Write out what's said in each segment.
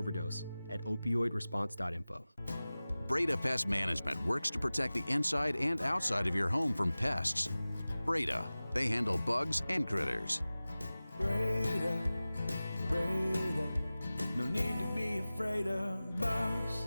overdose at opioidresponse.info. Breda Pest Management works to protect the inside and outside of your home from pests. Breda, they handle bugs and critters. Breda, no need to be afraid of bugs.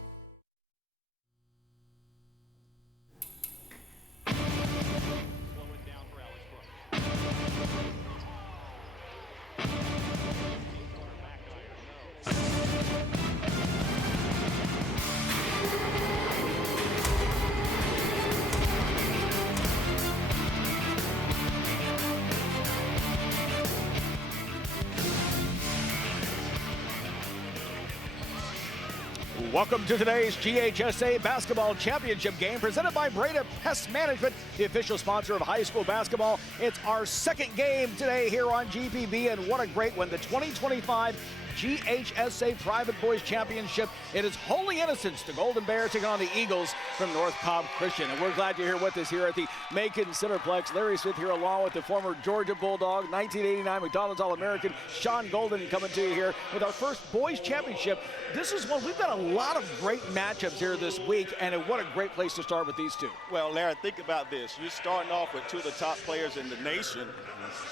Welcome to today's GHSA Basketball Championship game presented by Breda Pest Management, the official sponsor of high school basketball. It's our second game today here on GPB, and what a great one. The 2025 GHSA Private Boys Championship. It is Holy Innocents, the Golden Bears, taking on the Eagles from North Cobb Christian. And we're glad you're here with us here at the Macon Centreplex. Larry Smith here along with the former Georgia Bulldog, 1989 McDonald's All-American, Sean Golden, coming to you here with our first boys championship. This is one, we've got a lot of great matchups here this week, and what a great place to start with these two. Well, Larry, think about this. You're starting off with two of the top players in the nation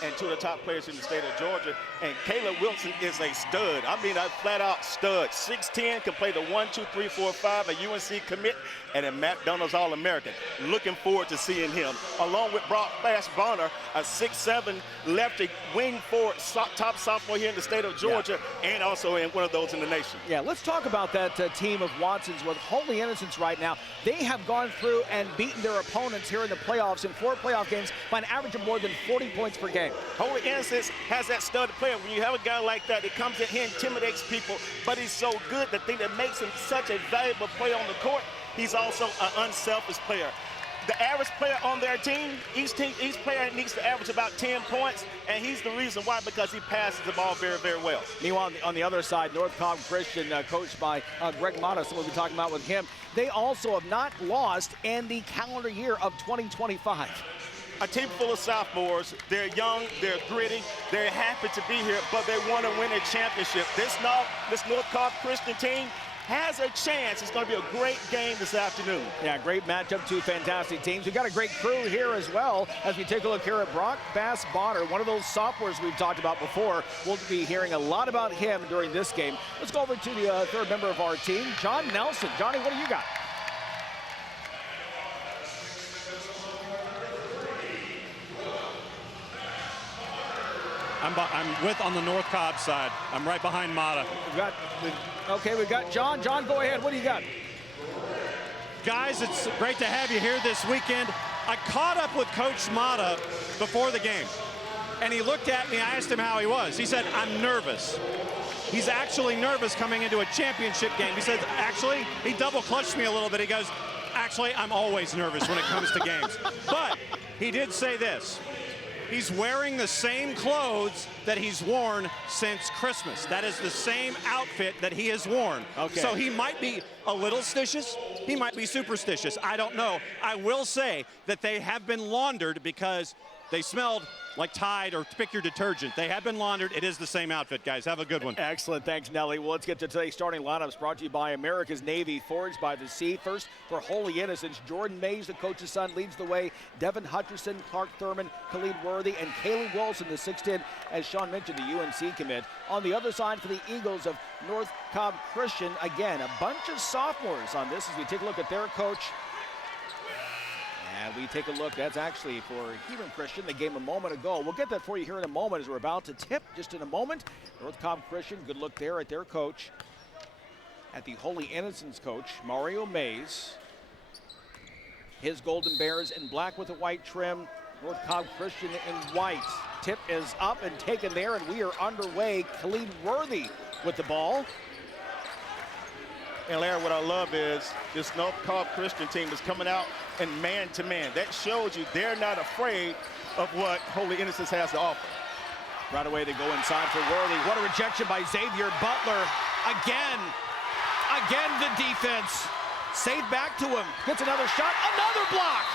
and two of the top players in the state of Georgia, and Caleb Wilson is a stud. I mean, a flat-out stud. 6'10", can play the 1, 2, 3, 4, 5, a UNC commit, and a McDonald's All-American. Looking forward to seeing him. Along with Brock Bonner, a 6'7", lefty wing forward, top sophomore here in the state of Georgia, and also in one of those in the nation. Yeah, let's talk about that team of Watsons with Holy Innocents right now. They have gone through and beaten their opponents here in the playoffs in 4 playoff games by an average of more than 40 points per game. Holy Innocents has that stud player. When you have a guy like that, he comes in here, intimidates people, but he's so good. The thing that makes him such a valuable player on the court, he's also an unselfish player. The average player on their team, each player needs to average about 10 points, and he's the reason why, because he passes the ball very, very well. Meanwhile, on the other side, North Cobb Christian, coached by Greg Mata, so we'll be talking about with him. They also have not lost in the calendar year of 2025. A team full of sophomores. They're young, they're gritty, they're happy to be here, but they want to win a championship. This North Cobb Christian team has a chance. It's going to be a great game this afternoon. Yeah, great matchup, two fantastic teams. We've got a great crew here as well as we take a look here at Brock Bonner, one of those sophomores we've talked about before. We'll be hearing a lot about him during this game. Let's go over to the third member of our team, John Nelson. Johnny, what do you got? I'm with on the North Cobb side. I'm right behind Mata. We've got John. John, go ahead. What do you got? Guys, it's great to have you here this weekend. I caught up with Coach Mata before the game, and he looked at me. I asked him how he was. He said, I'm nervous. He's actually nervous coming into a championship game. He said, actually, he double-clutched me a little bit. He goes, actually, I'm always nervous when it comes to games. But he did say this. He's wearing the same clothes that he's worn since Christmas. That is the same outfit that he has worn. Okay. So he might be a little stitious. He might be superstitious. I don't know. I will say that they have been laundered because they smelled like Tide or pick your detergent. They have been laundered. It is the same outfit, guys. Have a good one. Excellent. Thanks, Nelly. Well, let's get to today's starting lineups brought to you by America's Navy, Forged by the Sea. First, for Holy Innocents, Jordan Mays, the coach's son, leads the way. Devin Hutcherson, Clark Thurman, Khalid Worthy, and Caleb Wilson, the 6'10", as Sean mentioned, the UNC commit. On the other side, for the Eagles of North Cobb Christian, again, a bunch of sophomores on this as we take a look at their coach. And we take a look, that's actually for Hebron Christian, the game a moment ago. We'll get that for you here in a moment as we're about to tip just in a moment. North Cobb Christian, good look there at their coach, at the Holy Innocents coach, Mario Mays. His Golden Bears in black with a white trim, North Cobb Christian in white. Tip is up and taken there, and we are underway. Khalid Worthy with the ball. And Larry, what I love is this North Cobb Christian team is coming out in man-to-man. That shows you they're not afraid of what Holy Innocents has to offer. Right away they go inside for Worthy. What a rejection by Xavier Butler. Again the defense. Saved back to him. Gets another shot. Another block.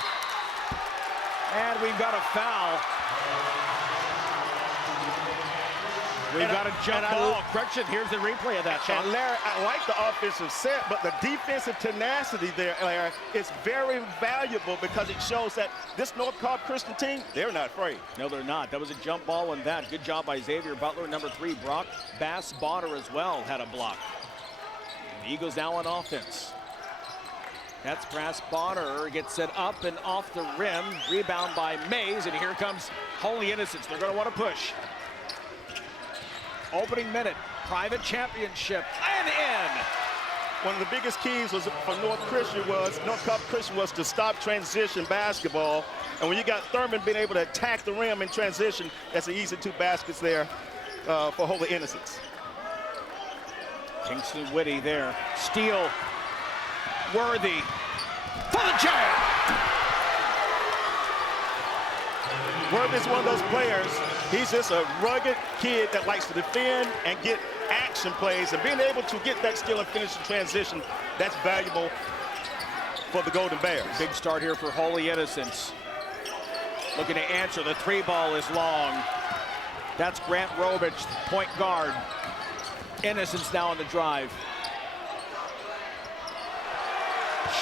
And we've got a foul. We've got a jump ball. Correction, here's the replay of that shot. And Larry, I like the offensive set, but the defensive tenacity there, Larry, is very valuable because it shows that this North Cobb Christian team, they're not afraid. No, they're not. That was a jump ball on that. Good job by Xavier Butler. Number 3, Brock Bass Bonner as well had a block. The Eagles now on offense. That's Bass Bonner, gets set up and off the rim. Rebound by Mays, and here comes Holy Innocents. They're going to want to push. Opening minute, private championship, and in. One of the biggest keys was for North Cobb Christian was to stop transition basketball. And when you got Thurman being able to attack the rim in transition, that's an easy 2 baskets there for Holy Innocents. Kingsley Whitty there. Steal. Worthy. For the jam. Worthy's one of those players. He's just a rugged kid that likes to defend and get action plays. And being able to get that steal and finish in transition, that's valuable for the Golden Bears. Big start here for Holy Innocents. Looking to answer. The 3 ball is long. That's Grant Robich, point guard. Innocents now on the drive.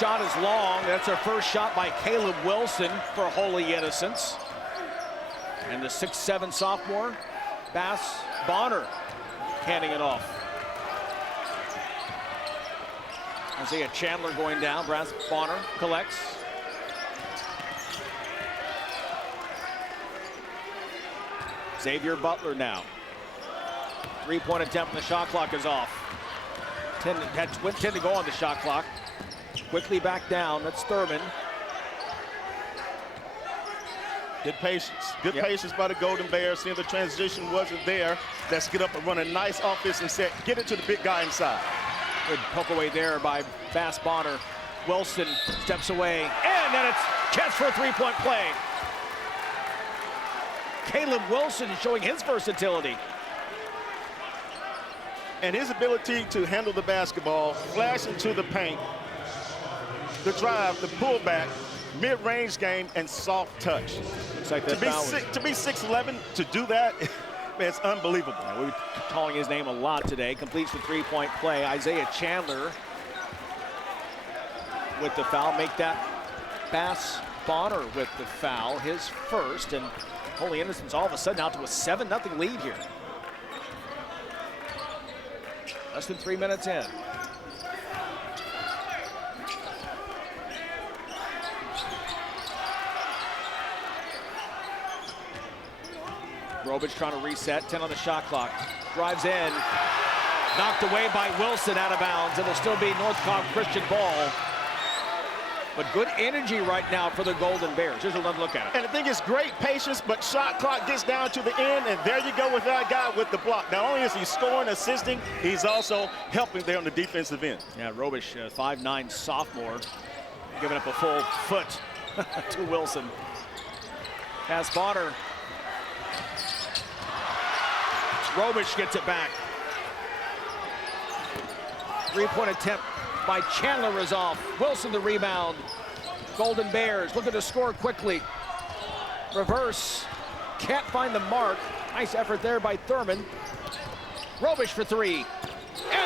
Shot is long. That's our first shot by Caleb Wilson for Holy Innocents. And the 6'7" sophomore, Bass Bonner, handing it off. Isaiah Chandler going down. Bass Bonner collects. Xavier Butler now. 3-point attempt and the shot clock is off. 10 to go on the shot clock. Quickly back down. That's Thurman. Good patience. Good patience by the Golden Bears. Seeing the transition wasn't there. Let's get up and run a nice offensive set. Get it to the big guy inside. Good poke away there by Bass Bonner. Wilson steps away. And then it's chance for a 3-point play. Caleb Wilson showing his versatility. And his ability to handle the basketball, flash into the paint, the drive, the pullback, mid-range game, and soft touch. Looks like to be 6'11", to do that, it's unbelievable. Yeah, we were calling his name a lot today. Completes the 3-point play. Isaiah Chandler with the foul. Make that Bass Bonner with the foul, his first. And Holy Innocents all of a sudden out to a 7-0 lead here. Less than 3 minutes in. Robich trying to reset, 10 on the shot clock. Drives in, knocked away by Wilson out of bounds. It'll still be North Cobb Christian ball. But good energy right now for the Golden Bears. Here's another look at it. And I think it's great patience, but shot clock gets down to the end, and there you go with that guy with the block. Not only is he scoring, assisting, he's also helping there on the defensive end. Yeah, Robich, 5'9" sophomore, giving up a full foot to Wilson. Bass Bonner. Robich gets it back. 3-point attempt by Chandler is off. Wilson the rebound. Golden Bears looking to score quickly. Reverse. Can't find the mark. Nice effort there by Thurman. Robich for 3. And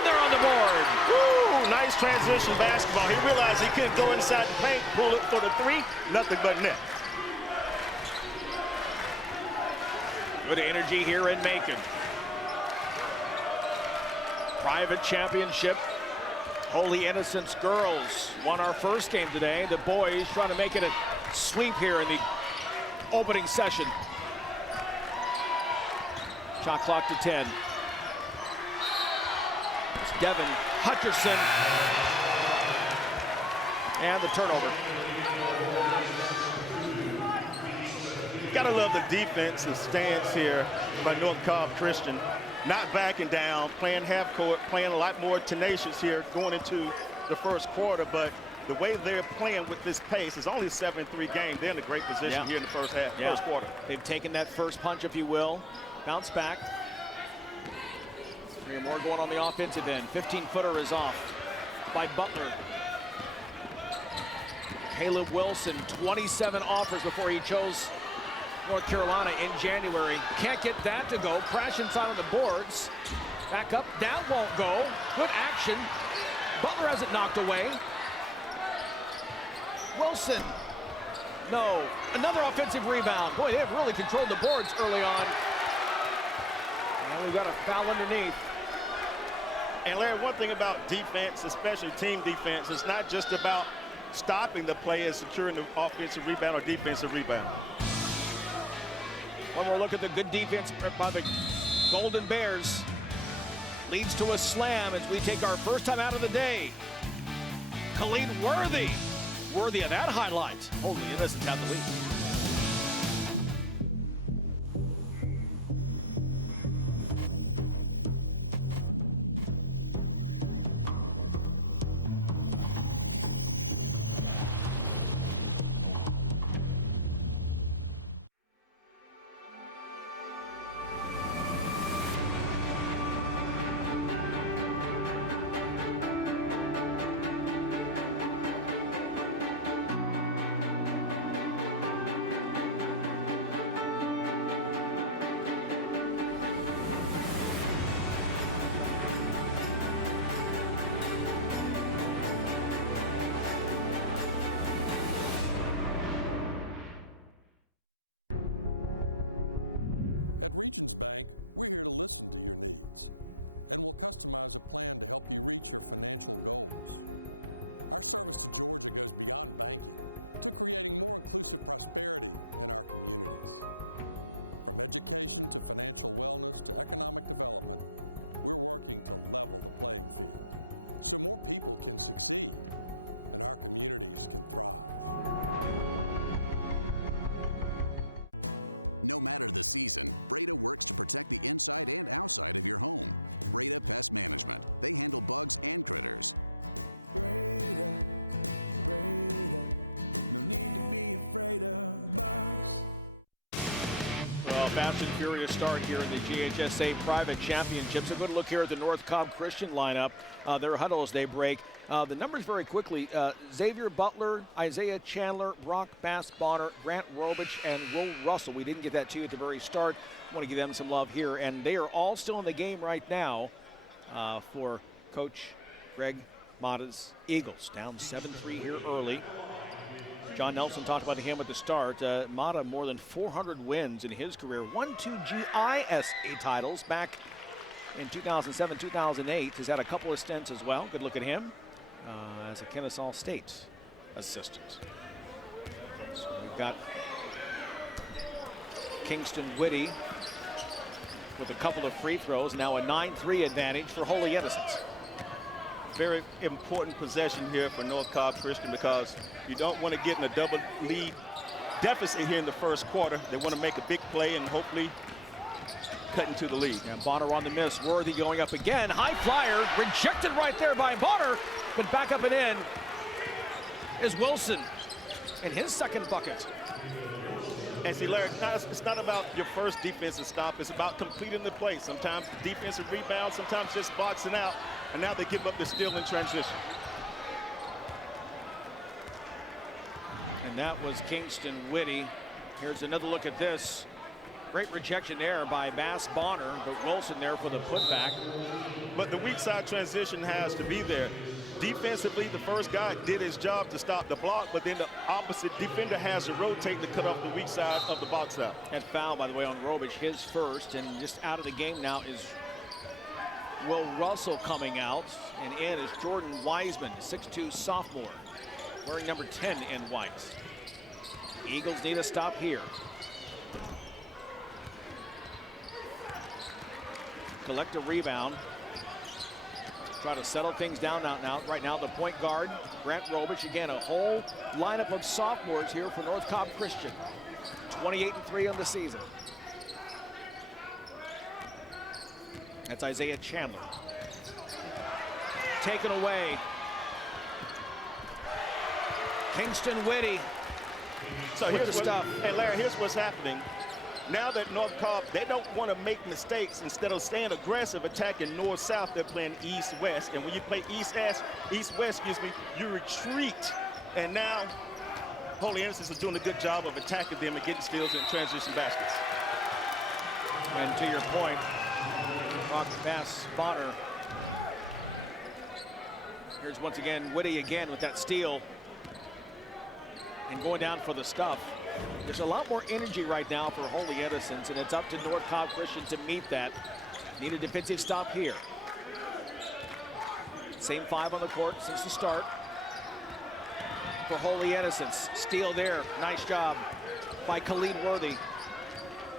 they're on the board. Woo, nice transition basketball. He realized he couldn't go inside the paint, pull it for the 3. Nothing but net. Good energy here in Macon. Private championship. Holy Innocents girls won our first game today. The boys trying to make it a sweep here in the opening session. Shot clock to 10. It's Devin Hutcherson. And the turnover. Gotta love the defensive stance here by North Cobb Christian. Not backing down, playing half court, playing a lot more tenacious here going into the first quarter. But the way they're playing with this pace is only a 7-3 game. They're in a great position here in the first quarter. They've taken that first punch, if you will. Bounce back. 3 more going on the offensive end. 15-footer is off by Butler. Caleb Wilson, 27 offers before he chose North Carolina in January. Can't get that to go. Crash inside on the boards. Back up. That won't go. Good action. Butler has it knocked away. Wilson. No. Another offensive rebound. Boy, they have really controlled the boards early on. And we've got a foul underneath. And Larry, one thing about defense, especially team defense, it's not just about stopping the play and securing the offensive rebound or defensive rebound. One more look at the good defense by the Golden Bears. Leads to a slam as we take our first time out of the day. Khalid worthy of that highlight. Holy innocents have the lead. At Regions Bank, we're here to listen to your needs, and we'll customize a plan to help you reach your financial goals. Our service to Georgia goes beyond banking to creating more inclusive prosperity in our communities. From education to financial wellness to economic development, we're working to level the playing field so more people can succeed and our communities can thrive. No matter the season, Breda works to protect the inside and outside of your home. Breda Pest Management. They handle bugs and critters. Breda, no need to be afraid of bugs. Well, fast and furious start here in the GHSA Private Championships. A good look here at the North Cobb Christian lineup. Their huddle as they break. The numbers very quickly. Xavier Butler, Isaiah Chandler, Brock Bass-Bonner, Grant Robich, and Will Russell. We didn't get that to you at the very start. I want to give them some love here. And they are all still in the game right now for Coach Greg Mata's Eagles. Down 7-3 here early. John Nelson talked about him at the start. Mata, more than 400 wins in his career. Won 2 GHSA titles back in 2007, 2008. Has had a couple of stints as well. Good look at him as a Kennesaw State assistant. So we've got Kingston Whitty with a couple of free throws. Now a 9-3 advantage for Holy Innocents. Very important possession here for North Cobb Christian because you don't want to get in a double lead deficit here in the first quarter. They want to make a big play and hopefully cut into the lead. And Bonner on the miss. Worthy going up again. High flyer. Rejected right there by Bonner. But back up and in is Wilson. And his second bucket. And see, Larry, it's not about your first defensive stop. It's about completing the play. Sometimes defensive rebound, sometimes just boxing out. And now they give up the steal in transition. And that was Kingston Whitty. Here's another look at this. Great rejection there by Bass-Bonner, but Wilson there for the putback. But the weak side transition has to be there. Defensively, the first guy did his job to stop the block, but then the opposite defender has to rotate to cut off the weak side of the box out. And foul, by the way, on Robich, his first. And just out of the game now is Will Russell coming out. And in is Jordan Wiseman, 6'2" sophomore, wearing number 10 in white. Eagles need a stop here. Collect a rebound. Try to settle things down now. Right now, the point guard, Grant Robich. Again, a whole lineup of sophomores here for North Cobb Christian. 28-3 on the season. That's Isaiah Chandler. Taken away. Kingston Whitty. So here's stuff. And Larry, here's what's happening. Now that North Cobb, they don't want to make mistakes. Instead of staying aggressive, attacking north-south, they're playing east-west. And when you play east-west, you retreat. And now Holy Innocents is doing a good job of attacking them and getting steals and transition baskets. And to your point, Bass Bonner. Here's once again Whitty again with that steal. And going down for the stuff. There's a lot more energy right now for Holy Innocents, and it's up to North Cobb Christian to meet that. Need a defensive stop here. Same 5 on the court since the start. For Holy Innocents, steal there. Nice job by Khalid Worthy.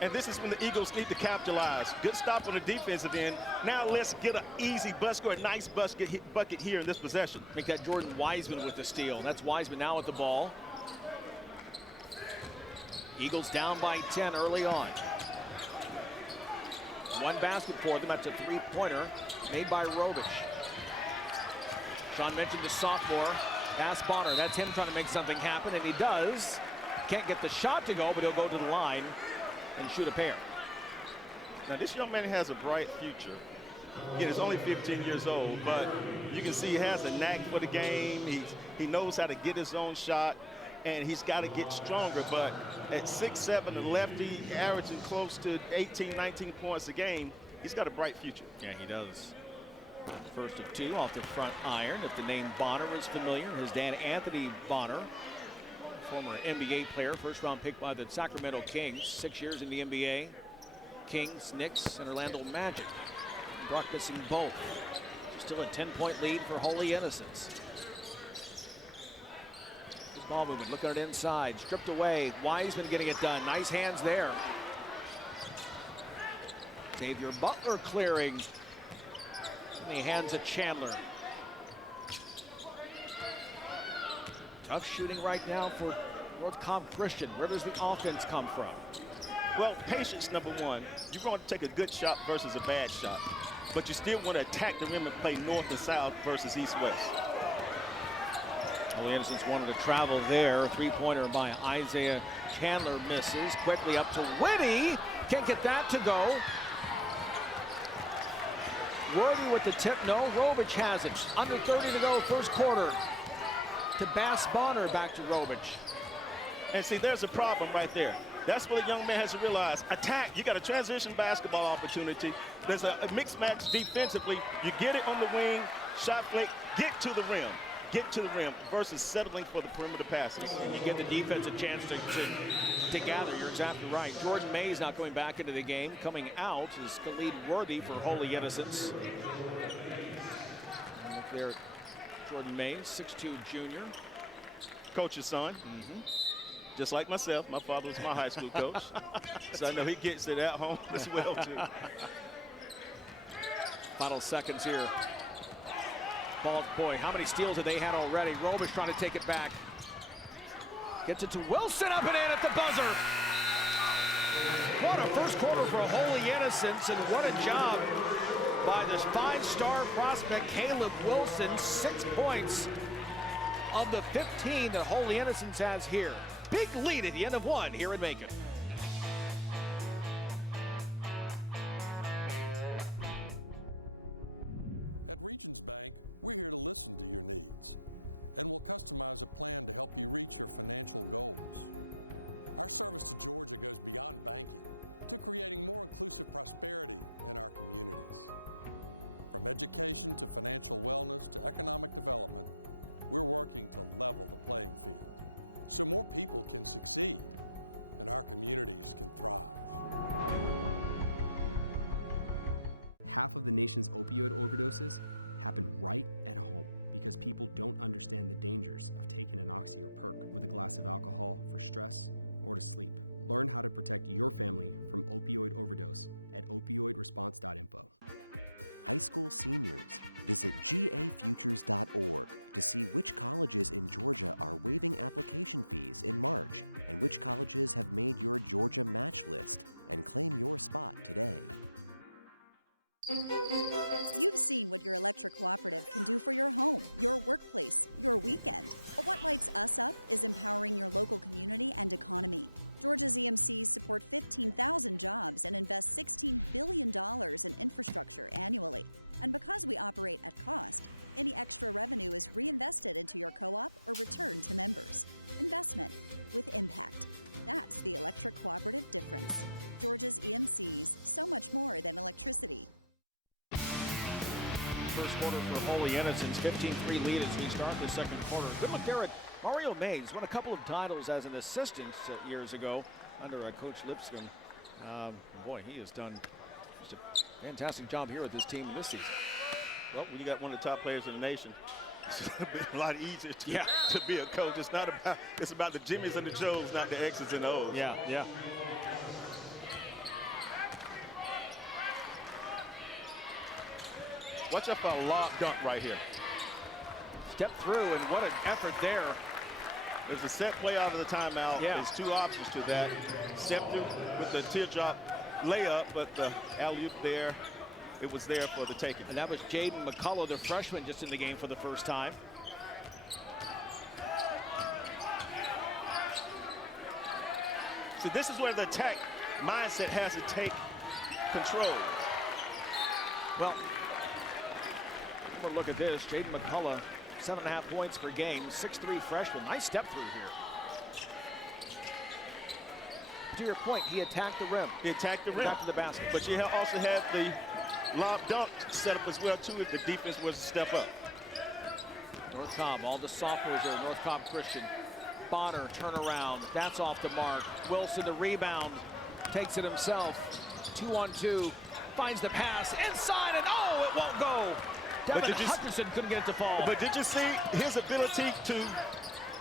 And this is when the Eagles need to capitalize. Good stop on the defensive end. Now let's get an easy bucket, a nice bucket here in this possession. Make that Jordan Wiseman with the steal. That's Wiseman now with the ball. Eagles down by 10 early on. One basket for them. That's a three-pointer made by Robich. Sean mentioned the sophomore, Bass Bonner. That's him trying to make something happen, and he does. Can't get the shot to go, but he'll go to the line and shoot a pair. Now, this young man has a bright future. Again, he's only 15 years old, but you can see he has a knack for the game. He knows how to get his own shot, and he's got to get stronger. But at 6'7", a lefty, averaging close to 18, 19 points a game, he's got a bright future. Yeah, he does. First of 2 off the front iron. If the name Bonner is familiar, his dad Anthony Bonner, former NBA player, first-round pick by the Sacramento Kings, 6 years in the NBA. Kings, Knicks, and Orlando Magic. Brock missing both. Still a 10-point lead for Holy Innocents. Good ball movement, looking at it inside, stripped away. Wiseman getting it done. Nice hands there. Xavier Butler clearing. And he hands it Chandler. Tough shooting right now for North Cobb Christian. Where does the offense come from? Well, patience, number one. You're going to take a good shot versus a bad shot, but you still want to attack the rim and play north and south versus east-west. Holy Innocents wanted to travel there. A three-pointer by Isaiah Chandler misses. Quickly up to Whitty. Can't get that to go. Worthy with the tip, no. Robich has it. Under 30 to go, first quarter. To Bass Bonner, back to Robich. And see, there's a problem right there. That's what a young man has to realize. Attack. You got a transition basketball opportunity. There's a mixed match defensively. You get it on the wing, shot flick, get to the rim. Get to the rim versus settling for the perimeter passes. You give the defense a chance to gather. You're exactly right. Jordan Mays not coming back into the game. Coming out is Khalid Worthy for Holy Innocents. And look there, Jordan Mays, 6'2" junior. Coach's son. Just like myself, my father was my high school coach. So I know he gets it at home as well, too. Final seconds here. Ball, boy, how many steals have they had already? Robich trying to take it back. Gets it to Wilson, up and in at the buzzer. What a first quarter for Holy Innocents, and what a job by this five-star prospect, Caleb Wilson. 6 points of the 15 that Holy Innocents has here. Big lead at the end of 1 here in Macon. At Regions Bank, we're here to listen to your needs, and we'll customize a plan to help you reach your financial goals. Our service to Georgia goes beyond banking to creating more inclusive prosperity in our communities. From education to financial wellness to economic development, we're working to level the playing field so more people can succeed and our communities can thrive. Half of the nation's opioid overdoses happen right at home because people don't understand the dangers of taking an oxy or perk with a glass of alcohol for stress or to sleep. Learn how to protect your family from opioid overdose at opioidresponse.info. High school seniors, visit gafutures.org to see which colleges in Georgia are waiving application fees in March and which colleges have made your Georgia match list, and claim your spot today. You've seen what your electric cooperative can do for your home, your workplace, your weekend. But what lights us up is empowering your local community and economy. Georgia's EMCs support 15,000 jobs and invest $16 billion in infrastructure annually. And because we operate at cost, any extra revenue is reinvested into your co-op or returned to members. Investment with impact. That's the electric cooperative difference. Georgia's EMCs, so much more than electricity. First quarter for Holy Innocents, 15-3 lead as we start the second quarter. Good look there at Mario Mays. Won a couple of titles as an assistant years ago under Coach Lipscomb. Boy, he has done just a fantastic job here with this team this season. Well, when you got one of the top players in the nation, it's a lot easier to be a coach. It's about the Jimmys and the Joes, not the X's and the O's. Yeah. Watch out for a lob dunk right here. Step through, and what an effort there. There's a set play out of the timeout. Yeah. There's two options to that. Step through with the teardrop layup, but the alley-oop there, it was there for the taking. And that was Jaden McCullough, the freshman, just in the game for the first time. So this is where the attack mindset has to take control. Well, we'll look at this. Jaden McCullough, 7.5 points per game, 6'3" freshman. Nice step through here. To your point, he attacked the rim. He attacked the rim. Got to the basket. But you also have the lob dunk set up as well, too, if the defense was to step up. North Cobb, all the sophomores there, North Cobb Christian. Bonner, turnaround, that's off the mark. Wilson, the rebound, takes it himself. 2-on-2, finds the pass inside, and oh, it won't go. Devin Hutcherson couldn't get it to fall. But did you see his ability to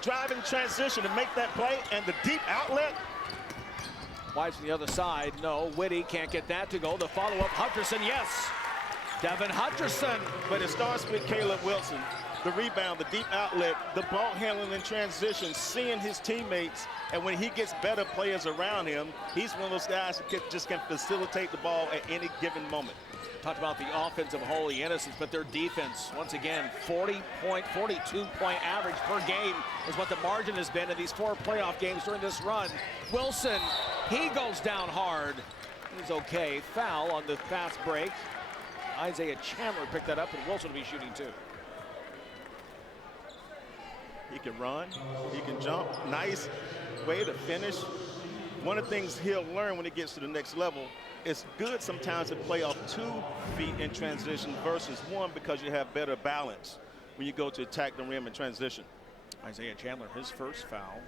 drive in transition and make that play and the deep outlet? Wide from the other side, no. Whitty can't get that to go. The follow-up, Hutcherson, yes. Devin Hutcherson. But it starts with Caleb Wilson. The rebound, the deep outlet, the ball handling in transition, seeing his teammates, and when he gets better players around him, he's one of those guys who just can facilitate the ball at any given moment. Talked about the offense of Holy Innocents, but their defense, once again, 42-point average per game is what the margin has been in these 4 playoff games during this run. Wilson, he goes down hard. He's okay. Foul on the fast break. Isaiah Chandler picked that up, and Wilson will be shooting too. He can run, he can jump. Nice way to finish. One of the things he'll learn when he gets to the next level, it's good sometimes to play off 2 feet in transition versus 1 because you have better balance when you go to attack the rim in transition. Isaiah Chandler, his first foul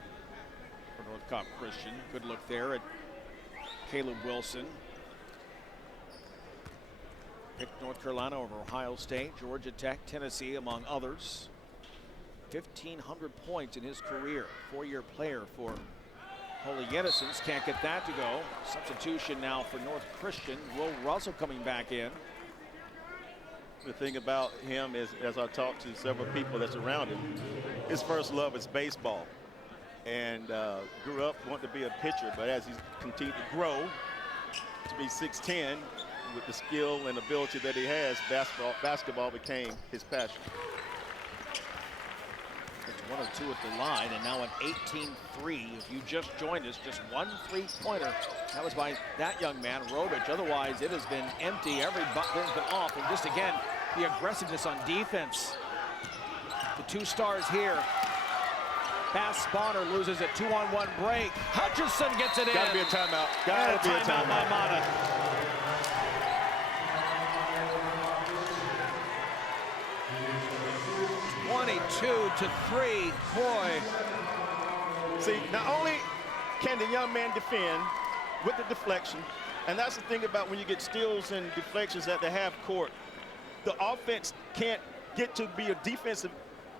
for North Cobb Christian. Good look there at Caleb Wilson. Picked North Carolina over Ohio State, Georgia Tech, Tennessee, among others. 1,500 points in his career. 4-year player for Holy Innocents. Can't get that to go. Substitution now for North Christian. Will Russell coming back in. The thing about him is, as I talked to several people that's around him, his first love is baseball. And grew up wanting to be a pitcher, but as he's continued to grow to be 6'10", with the skill and ability that he has, basketball became his passion. 1 of 2 at the line, and now an 18-3. If you just joined us, just 1 3-pointer. That was by that young man, Rodich. Otherwise, it has been empty. Every button's been off. And just again, the aggressiveness on defense. The 2 stars here. Pass Bonner loses a 2-on-1 break. Hutcherson gets it in. Gotta be a timeout. Gotta be a timeout. 22-3, boy. See, not only can the young man defend with the deflection, and that's the thing about when you get steals and deflections at the half court, the offense can't get to be a defensive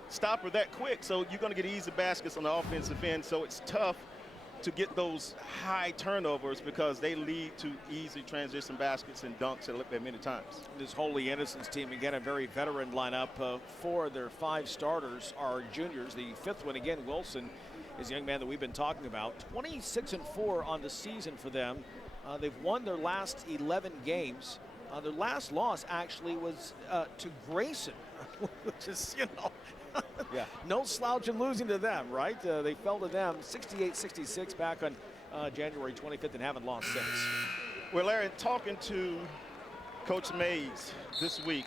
stopper that quick, so you're going to get easy baskets on the offensive end, so it's tough to get those high turnovers because they lead to easy transition baskets and dunks at many times. This Holy Innocents team, again, a very veteran lineup. 4 of their 5 starters are juniors. The 5th one, again, Wilson, is a young man that we've been talking about. 26-4 on the season for them. They've won their last 11 games. Their last loss actually was to Grayson, which is, you know, yeah, no slouch in losing to them, right? They fell to them 68-66 back on January 25th and haven't lost since. Well, Larry, talking to Coach Mays this week,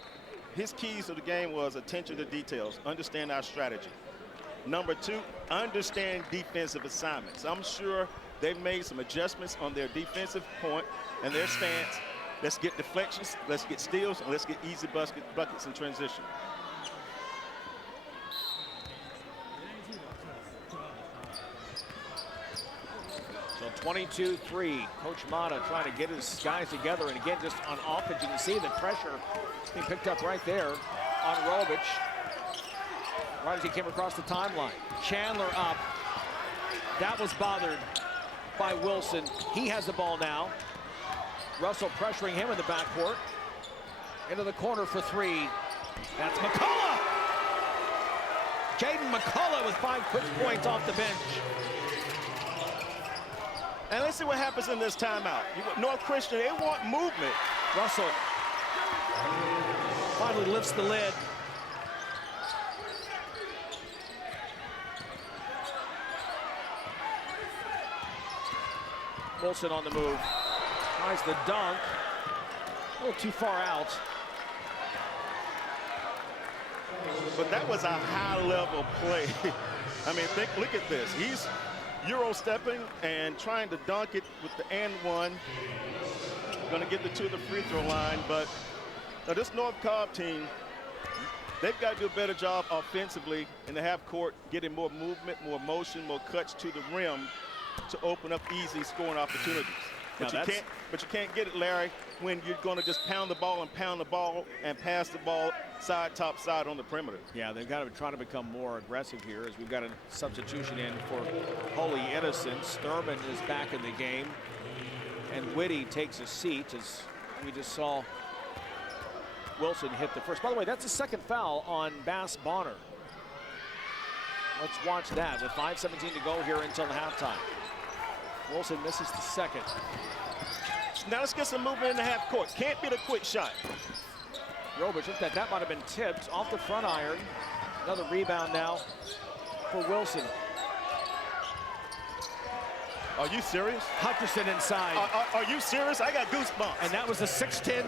his keys to the game was attention to details, understand our strategy. Number 2, understand defensive assignments. I'm sure they've made some adjustments on their defensive point and their stance. Let's get deflections, let's get steals, and let's get easy buckets in transition. So 22-3, Coach Mata trying to get his guys together, and again, just on offense, you can see the pressure being picked up right there on Robich. Right as he came across the timeline. Chandler up. That was bothered by Wilson. He has the ball now. Russell pressuring him in the backcourt. Into the corner for 3. That's McCullough. Jaden McCullough with 5 quick points off the bench. And let's see what happens in this timeout. You got North Christian, they want movement. Russell finally lifts the lid. Wilson on the move. Tries the dunk. A little too far out. But that was a high-level play. I mean, look at this. He's Euro stepping and trying to dunk it with the and one. Going to get to the free throw line, but this North Cobb team, they've got to do a better job offensively in the half court, getting more movement, more motion, more cuts to the rim to open up easy scoring opportunities. But you can't get it, Larry, when you're going to just pound the ball and pass the ball top side on the perimeter. Yeah, they've got to try to become more aggressive here as we've got a substitution in for Holy Innocents. Thurman is back in the game, and Whitty takes a seat as we just saw Wilson hit the first. By the way, that's the second foul on Bass Bonner. Let's watch that with 5:17 to go here until halftime. Wilson misses the second. Now let's get some movement in the half court. Can't be the quick shot. Robich looked like that might have been tipped off the front iron. Another rebound now for Wilson. Are you serious? Hutcherson inside. Are you serious? I got goosebumps. And that was the 6'10"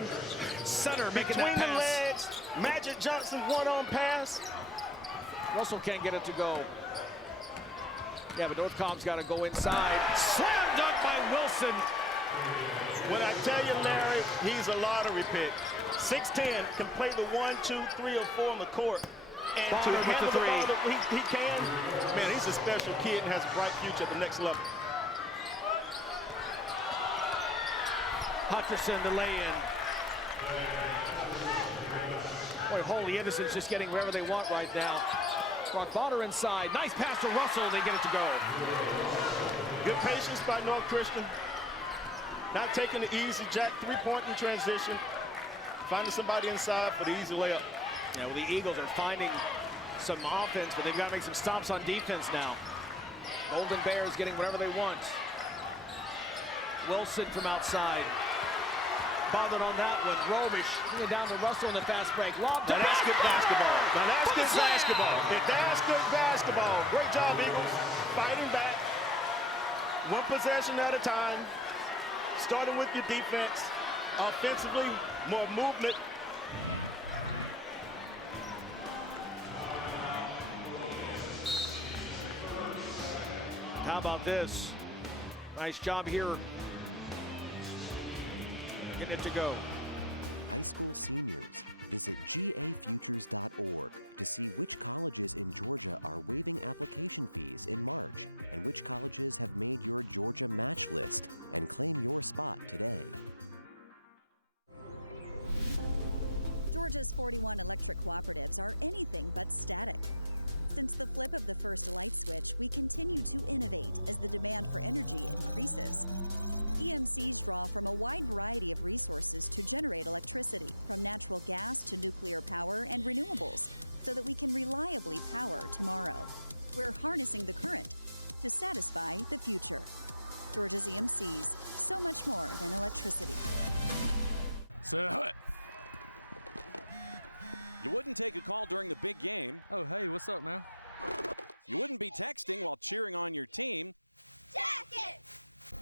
center making between that the legs. Magic Johnson one-on pass. Russell can't get it to go. Yeah, but North Cobb's got to go inside. Slam dunk by Wilson. When I tell you, Larry, he's a lottery pick. 6'10", can play the 1, 2, 3, or 4 on the court. And to handle the ball, he can. Man, he's a special kid and has a bright future at the next level. Hutcherson, the lay-in. Boy, Holy Innocents just getting wherever they want right now. Bonner inside. Nice pass to Russell. They get it to go. Good patience by North Christian. Not taking the easy jack three-point in transition. Finding somebody inside for the easy layup. Yeah, well, the Eagles are finding some offense, but they've got to make some stops on defense now. Golden Bears getting whatever they want. Wilson from outside. Bothered on that one. Robich down to Russell in the fast break. Lob. Now that's good basketball. Now that's good basketball. If that's good basketball, great job, Eagles. Fighting back. One possession at a time. Starting with your defense. Offensively, more movement. How about this? Nice job here. Getting it to go. High school seniors, visit gafutures.org to see which colleges in Georgia are waiving application fees in March and which colleges have made your Georgia match list, and claim your spot today. Georgia's 41 electric cooperatives are anything but static. Since the flip of the first light switch, we continue to innovate as the demand for energy increases. EMCs draw from a wide variety of resources to generate electricity, from natural gas to nuclear power and renewables, so that we can reliably power tomorrow. We're harnessing the current to satisfy the future. Georgia's EMCs, so much more than electricity. So, You wouldn't take a call during the big game. oh, hey, what's up, man? You wouldn't be texting while cheering on your team. Jacket!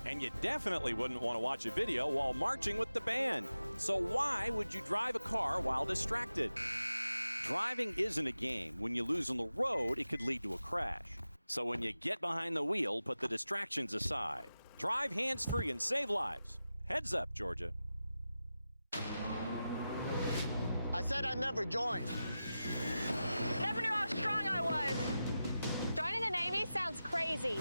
And you definitely wouldn't want to watch a video while marching with the band. So why would you drive a car while distracted? Driving isn't a game. When you lose on the road, it could lead to a crash. So when you get behind the wheel, put the distractions aside. Drive hands-free and save lives. Heads up, Georgia. I said I'd never join. Never knew how strong I was. Joining the Navy sounds crazy.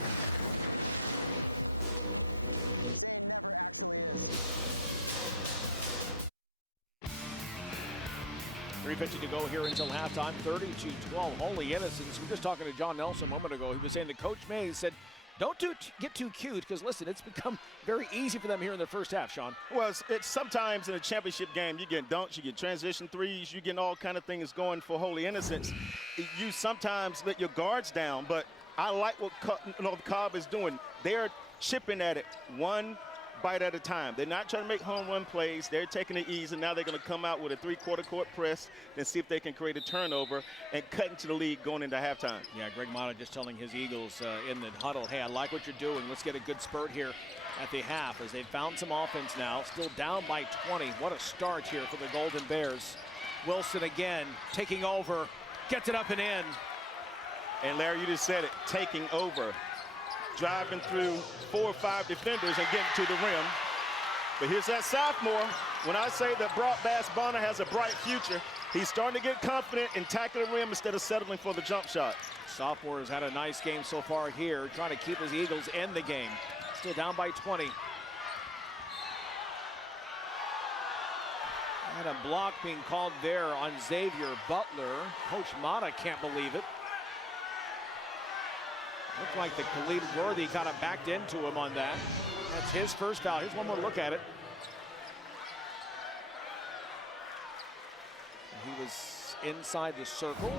Saying never actually is. 3:50 to go here until halftime. 30-12. Holy innocence. We were just talking to John Nelson a moment ago. He was saying that Coach May said, don't get too cute, because listen, it's become very easy for them here in the first half, Sean. Well, it's sometimes in a championship game, you get dunks, you get transition threes, you get all kind of things going for Holy Innocence. You sometimes let your guards down, but I like what North Cobb is doing. They're chipping at it one bite at a time. They're not trying to make home run plays. They're taking it easy. Now they're going to come out with a three-quarter court press and see if they can create a turnover and cut into the lead going into halftime. Yeah, Greg Mata just telling his Eagles in the huddle, hey, I like what you're doing. Let's get a good spurt here at the half as they've found some offense now. Still down by 20. What a start here for the Golden Bears. Wilson again taking over, gets it up and in. And Larry, you just said it, taking over. Driving through 4 or 5 defenders and getting to the rim. But here's that sophomore. When I say that Brock Bass Bonner has a bright future, he's starting to get confident and tackle the rim instead of settling for the jump shot. Sophomore has had a nice game so far here, trying to keep his Eagles in the game. Still down by 20. And a block being called there on Xavier Butler. Coach Mata can't believe it. Looked like the Khalid Worthy kind of backed into him on that. That's his first foul. Here's one more look at it. He was inside the circle.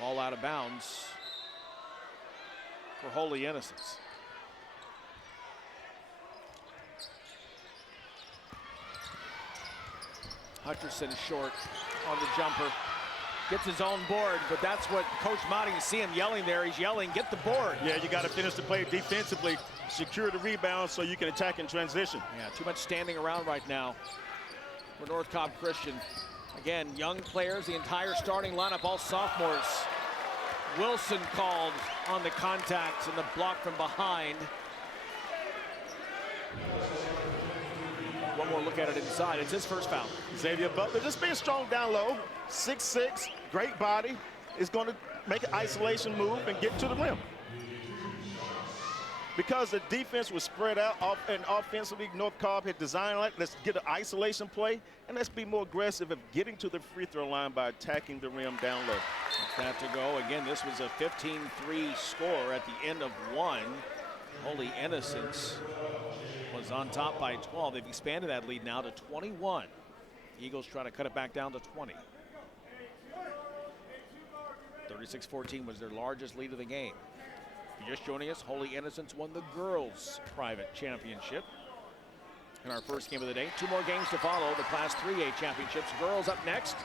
Ball out of bounds for Holy Innocence. Hutcherson short on the jumper. Gets his own board, but that's what Coach Mata, you see him yelling there. He's yelling, get the board. Yeah, you got to finish the play defensively, secure the rebound so you can attack in transition. Yeah, too much standing around right now for North Cobb Christian. Again, young players, the entire starting lineup, all sophomores. Wilson called on the contact and the block from behind. One more look at it inside. It's his first foul. Xavier Butler just being strong down low. 6'6", great body. Is going to make an isolation move and get to the rim. Because the defense was spread out and offensively, North Cobb had designed like, let's get an isolation play and let's be more aggressive of getting to the free throw line by attacking the rim down low. That's to go. Again, this was a 15-3 score at the end of one. Holy Innocence was on top by 12. They've expanded that lead now to 21. Eagles trying to cut it back down to 20. 36-14 was their largest lead of the game. If you're just joining us, Holy Innocence won the girls' private championship in our first game of the day. 2 more games to follow, the Class 3A championships. Girls up next,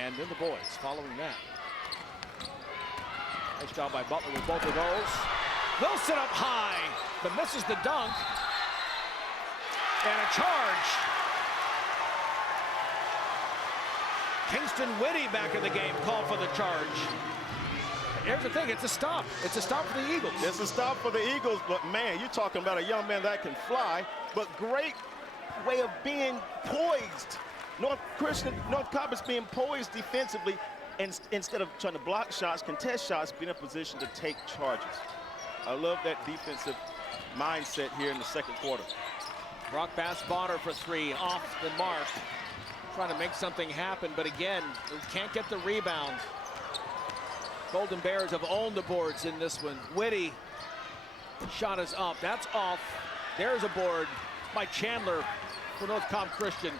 and then the boys following that. Nice job by Butler with both of those. Wilson up high, but misses the dunk. And a charge. Kingston Whitty back in the game, called for the charge. Here's the thing, it's a stop. It's a stop for the Eagles. It's a stop for the Eagles, but man, you're talking about a young man that can fly, but great way of being poised. North Cobb is being poised defensively, and instead of trying to block shots, contest shots, be in a position to take charges. I love that defensive mindset here in the second quarter. Brock Bass Bonner for 3, off the mark. Trying to make something happen, but again, we can't get the rebound. Golden Bears have owned the boards in this one. Whitty, shot is up, that's off. There's a board by Chandler for North Cobb Christian.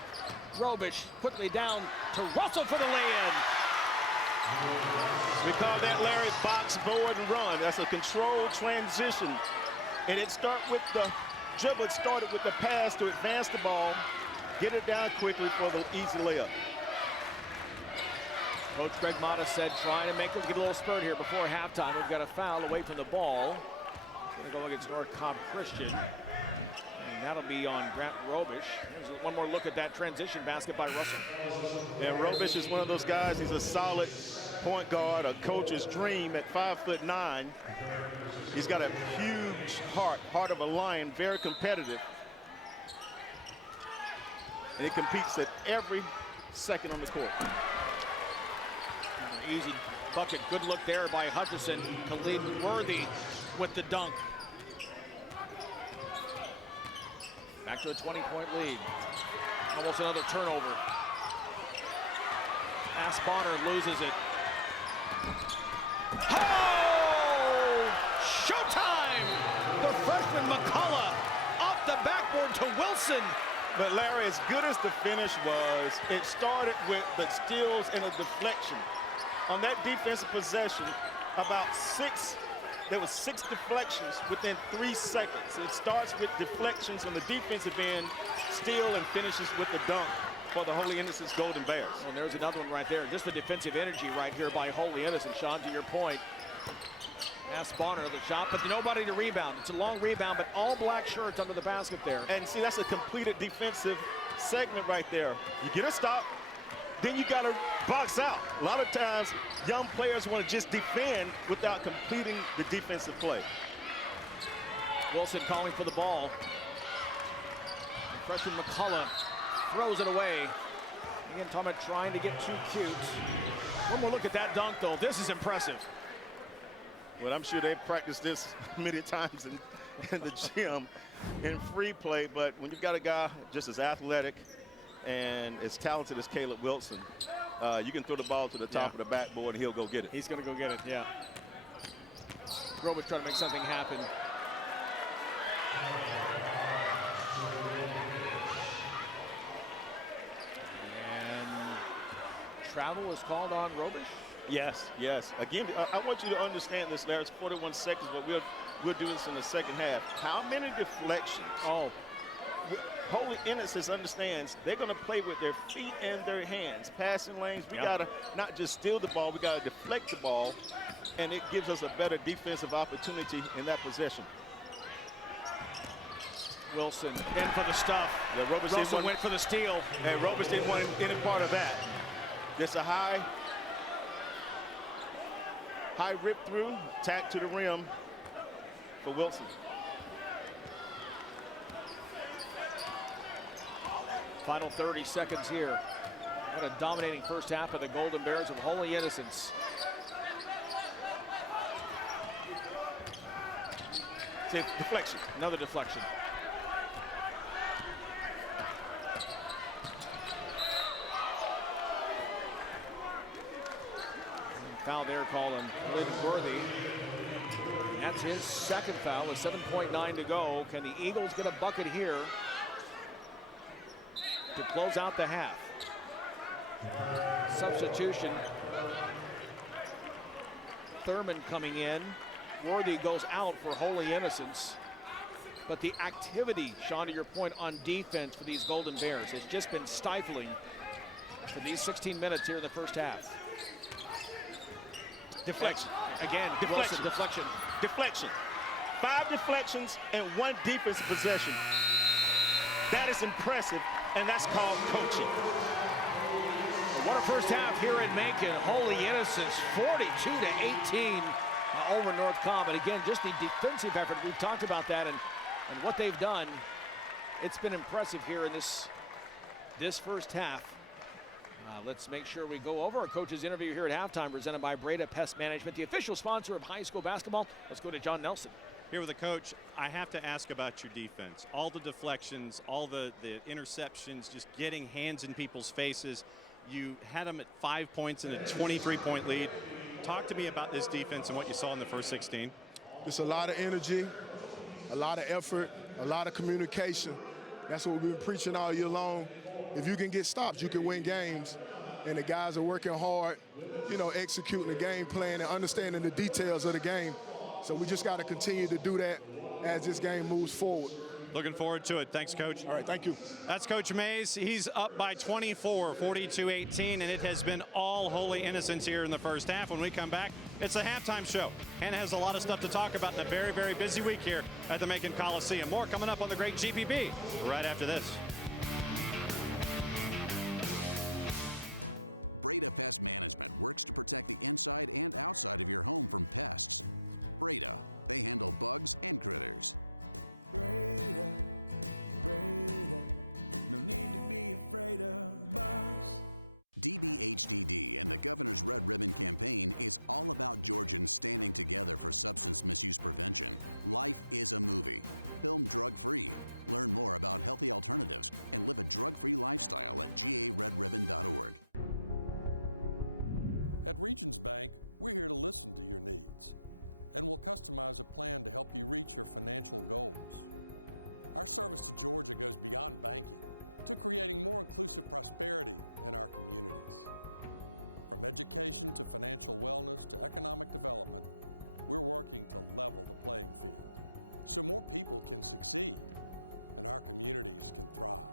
Robish quickly down to Russell for the lay-in. We call that, Larry, box, board, and run. That's a controlled transition. And it started with the dribble. It started with the pass to advance the ball, get it down quickly for the easy layup. Coach Greg Mata said, trying to make them get a little spurt here before halftime. We've got a foul away from the ball. We'll go against North Cobb Christian. And that'll be on Grant Robish. There's one more look at that transition basket by Russell. And Robish is one of those guys. He's a solid point guard, a coach's dream at 5'9". He's got a huge heart of a lion, very competitive. And he competes at every second on the court. Easy bucket, good look there by Hutcherson. Khalid Worthy with the dunk. Back to a 20-point lead. Almost another turnover. Bonner loses it. Oh! Showtime! The freshman McCullough off the backboard to Wilson. But Larry, as good as the finish was, it started with the steals and a deflection. On that defensive possession, there was 6 deflections within 3 seconds. It starts with deflections on the defensive end, steal, and finishes with the dunk for the Holy Innocents Golden Bears. And there's another one right there. Just the defensive energy right here by Holy Innocents. Sean, to your point. Bonner the shot, but nobody to rebound. It's a long rebound, but all black shirts under the basket there. And see, that's a completed defensive segment right there. You get a stop, then you got to box out. A lot of times, young players want to just defend without completing the defensive play. Wilson calling for the ball. Freshman McCullough throws it away. Again, talking about trying to get too cute. One more look at that dunk, though. This is impressive. Well, I'm sure they've practiced this many times in the gym in free play, but when you've got a guy just as athletic and as talented as Caleb Wilson, you can throw the ball to the top of the backboard and he'll go get it. He's going to go get it, yeah. Grover's trying to make something happen. And travel is called on Robish. Yes, yes. Again, I want you to understand this, Larry. It's 41 seconds, but we'll do this in the second half. How many deflections? Oh. Holy Innocents understands they're going to play with their feet and their hands. Passing lanes, we got to not just steal the ball, we got to deflect the ball, and it gives us a better defensive opportunity in that possession. Wilson in for the stuff. Yeah, Russell went for the steal. And Robish didn't want any part of that. Just a high rip through, tack to the rim for Wilson. Final 30 seconds here. What a dominating first half of the Golden Bears of Holy Innocents. Deflection. Another deflection. Foul there called on Worthy. That's his second foul with 7.9 to go. Can the Eagles get a bucket here to close out the half? Substitution. Thurman coming in. Worthy goes out for Holy Innocents. But the activity, Sean, to your point, on defense for these Golden Bears has just been stifling for these 16 minutes here in the first half. Deflection. Again, deflection. Deflection. Deflection. 5 deflections and 1 defensive possession. That is impressive, and that's called coaching. What a first half here in Macon. Holy Innocents, 42-18 over North Cobb. And again, just the defensive effort. We've talked about that and what they've done. It's been impressive here in this first half. Let's make sure we go over our coach's interview here at halftime, presented by Breda Pest Management, the official sponsor of high school basketball. Let's go to John Nelson. Here with the coach, I have to ask about your defense. All the deflections, all the interceptions, just getting hands in people's faces. You had them at 5 points in a 23-point lead. Talk to me about this defense and what you saw in the first 16. It's a lot of energy, a lot of effort, a lot of communication. That's what we've been preaching all year long. If you can get stops, you can win games. And the guys are working hard, executing the game plan and understanding the details of the game. So we just got to continue to do that as this game moves forward. Looking forward to it. Thanks, Coach. All right, thank you. That's Coach Mays. He's up by 24, 42-18, and it has been all holy innocents here in the first half. When we come back, it's a halftime show. Hannah has a lot of stuff to talk about in a very, very busy week here at the Macon Coliseum. More coming up on the great GPB right after this. Breda Pest Management works to protect the inside and outside of your home from pests. Breda, they handle bugs and critters. Breda, no need to be afraid of bugs. DBHDD and the Governor's Red Ribbon Campaign is all about Georgians standing together for substance misuse prevention. Life is a movie. Film drug-free. Learn more about healthy alternatives and live a drug-free lifestyle at garedribbon.org. At Regions Bank, we're here to listen to your needs, and we'll customize a plan to help you reach your financial goals. Our service to Georgia goes beyond banking to creating more inclusive prosperity in our communities. From education to financial wellness to economic development, we're working to level the playing field so more people can succeed and our communities can thrive.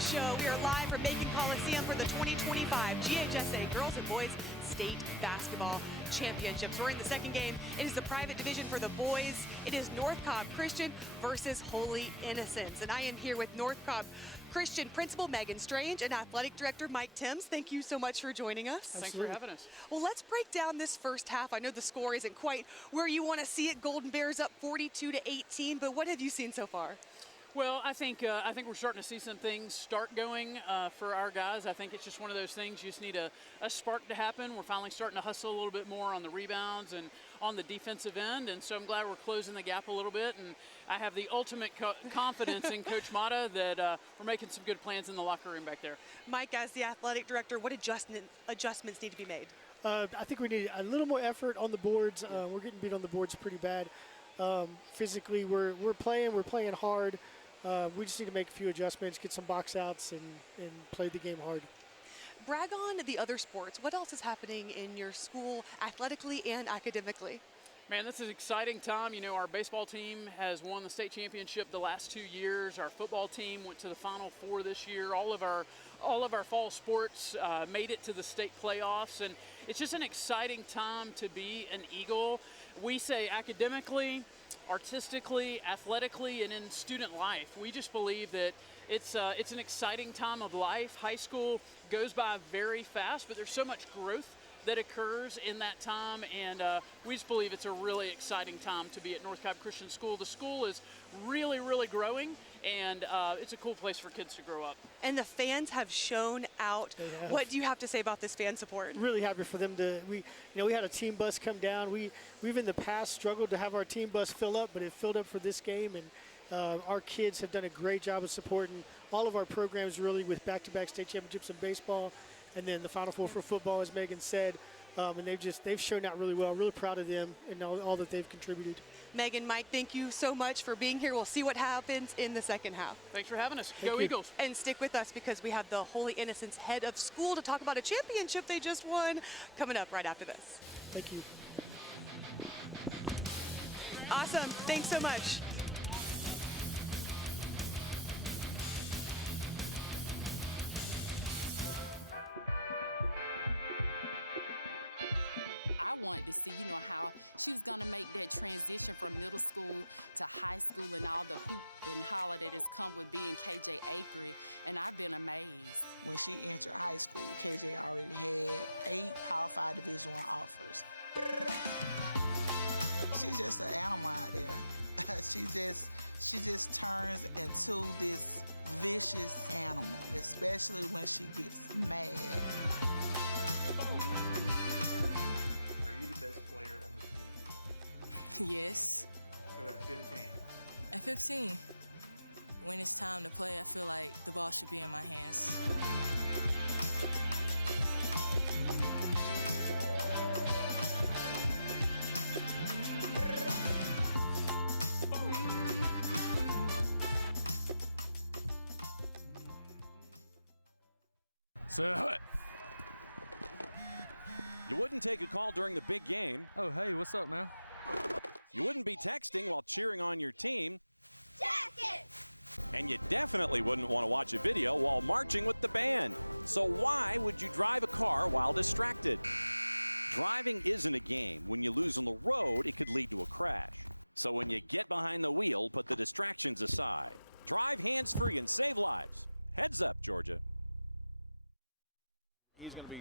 Show. We are live from Macon Coliseum for the 2025 GHSA Girls and Boys State Basketball Championships. We're in the second game. It is the private division for the boys. It is North Cobb Christian versus Holy Innocents. And I am here with North Cobb Christian Principal Megan Strange and Athletic Director Mike Timms. Thank you so much for joining us. Thanks for having us. Well, let's break down this first half. I know the score isn't quite where you want to see it. Golden Bears up 42-18, but what have you seen so far? Well, I think we're starting to see some things start going for our guys. I think it's just one of those things. You just need a spark to happen. We're finally starting to hustle a little bit more on the rebounds and on the defensive end, and so I'm glad we're closing the gap a little bit. And I have the ultimate confidence in Coach Mata that we're making some good plans in the locker room back there. Mike, as the athletic director, what adjustments need to be made? I think we need a little more effort on the boards. We're getting beat on the boards pretty bad. Physically, we're playing hard. We just need to make a few adjustments, get some box outs, and play the game hard. Brag on the other sports. What else is happening in your school athletically and academically? Man, this is an exciting time. You know, our baseball team has won the state championship the last 2 years. Our football team went to the Final Four this year. All of our fall sports made it to the state playoffs, and it's just an exciting time to be an Eagle. We say academically, artistically, athletically, and in student life. We just believe that it's an exciting time of life. High school goes by very fast, but there's so much growth that occurs in that time, and we just believe it's a really exciting time to be at North Cobb Christian School. The school is really, really growing, and it's a cool place for kids to grow up. And the fans have shown out. What do you have to say about this fan support? Really happy for them to. We had a team bus come down. We've in the past struggled to have our team bus fill up, but it filled up for this game, and our kids have done a great job of supporting all of our programs, really, with back-to-back state championships in baseball, and then the Final Four for football, as Megan said. And they've shown out really well. Really proud of them and all that they've contributed. Megan, Mike, thank you so much for being here. We'll see what happens in the second half. Thanks for having us. Thank Go you. Eagles. And stick with us because we have the Holy Innocents head of school to talk about a championship they just won coming up right after this. Thank you. Awesome. Thanks so much. I wanted to see, how she was going to make that transition from middle school to high school and all the hoop and holler that has come with being KJ Acre, and I've been amazed. When she entered high school, KJ already had 8 Power 5 Division I offers. She's just an animal out there. she just turns into this vicious animal, especially when she gets mad. Are you the best player on the team? Yes. So at 15? At 15, when it's time to play, I feel like the ball should be in my hands. So, you wouldn't take a call during the big game. Oh, hey, what's up, man? You wouldn't be texting while cheering on your team. Jacket! And you definitely wouldn't want to watch a video while marching with the band. So why would you drive a car while distracted? Driving isn't a game. When you lose on the road, it could lead to a crash. So when you get behind the wheel, put the distractions aside. Drive hands-free and save lives. Heads up, Georgia. He's going to be...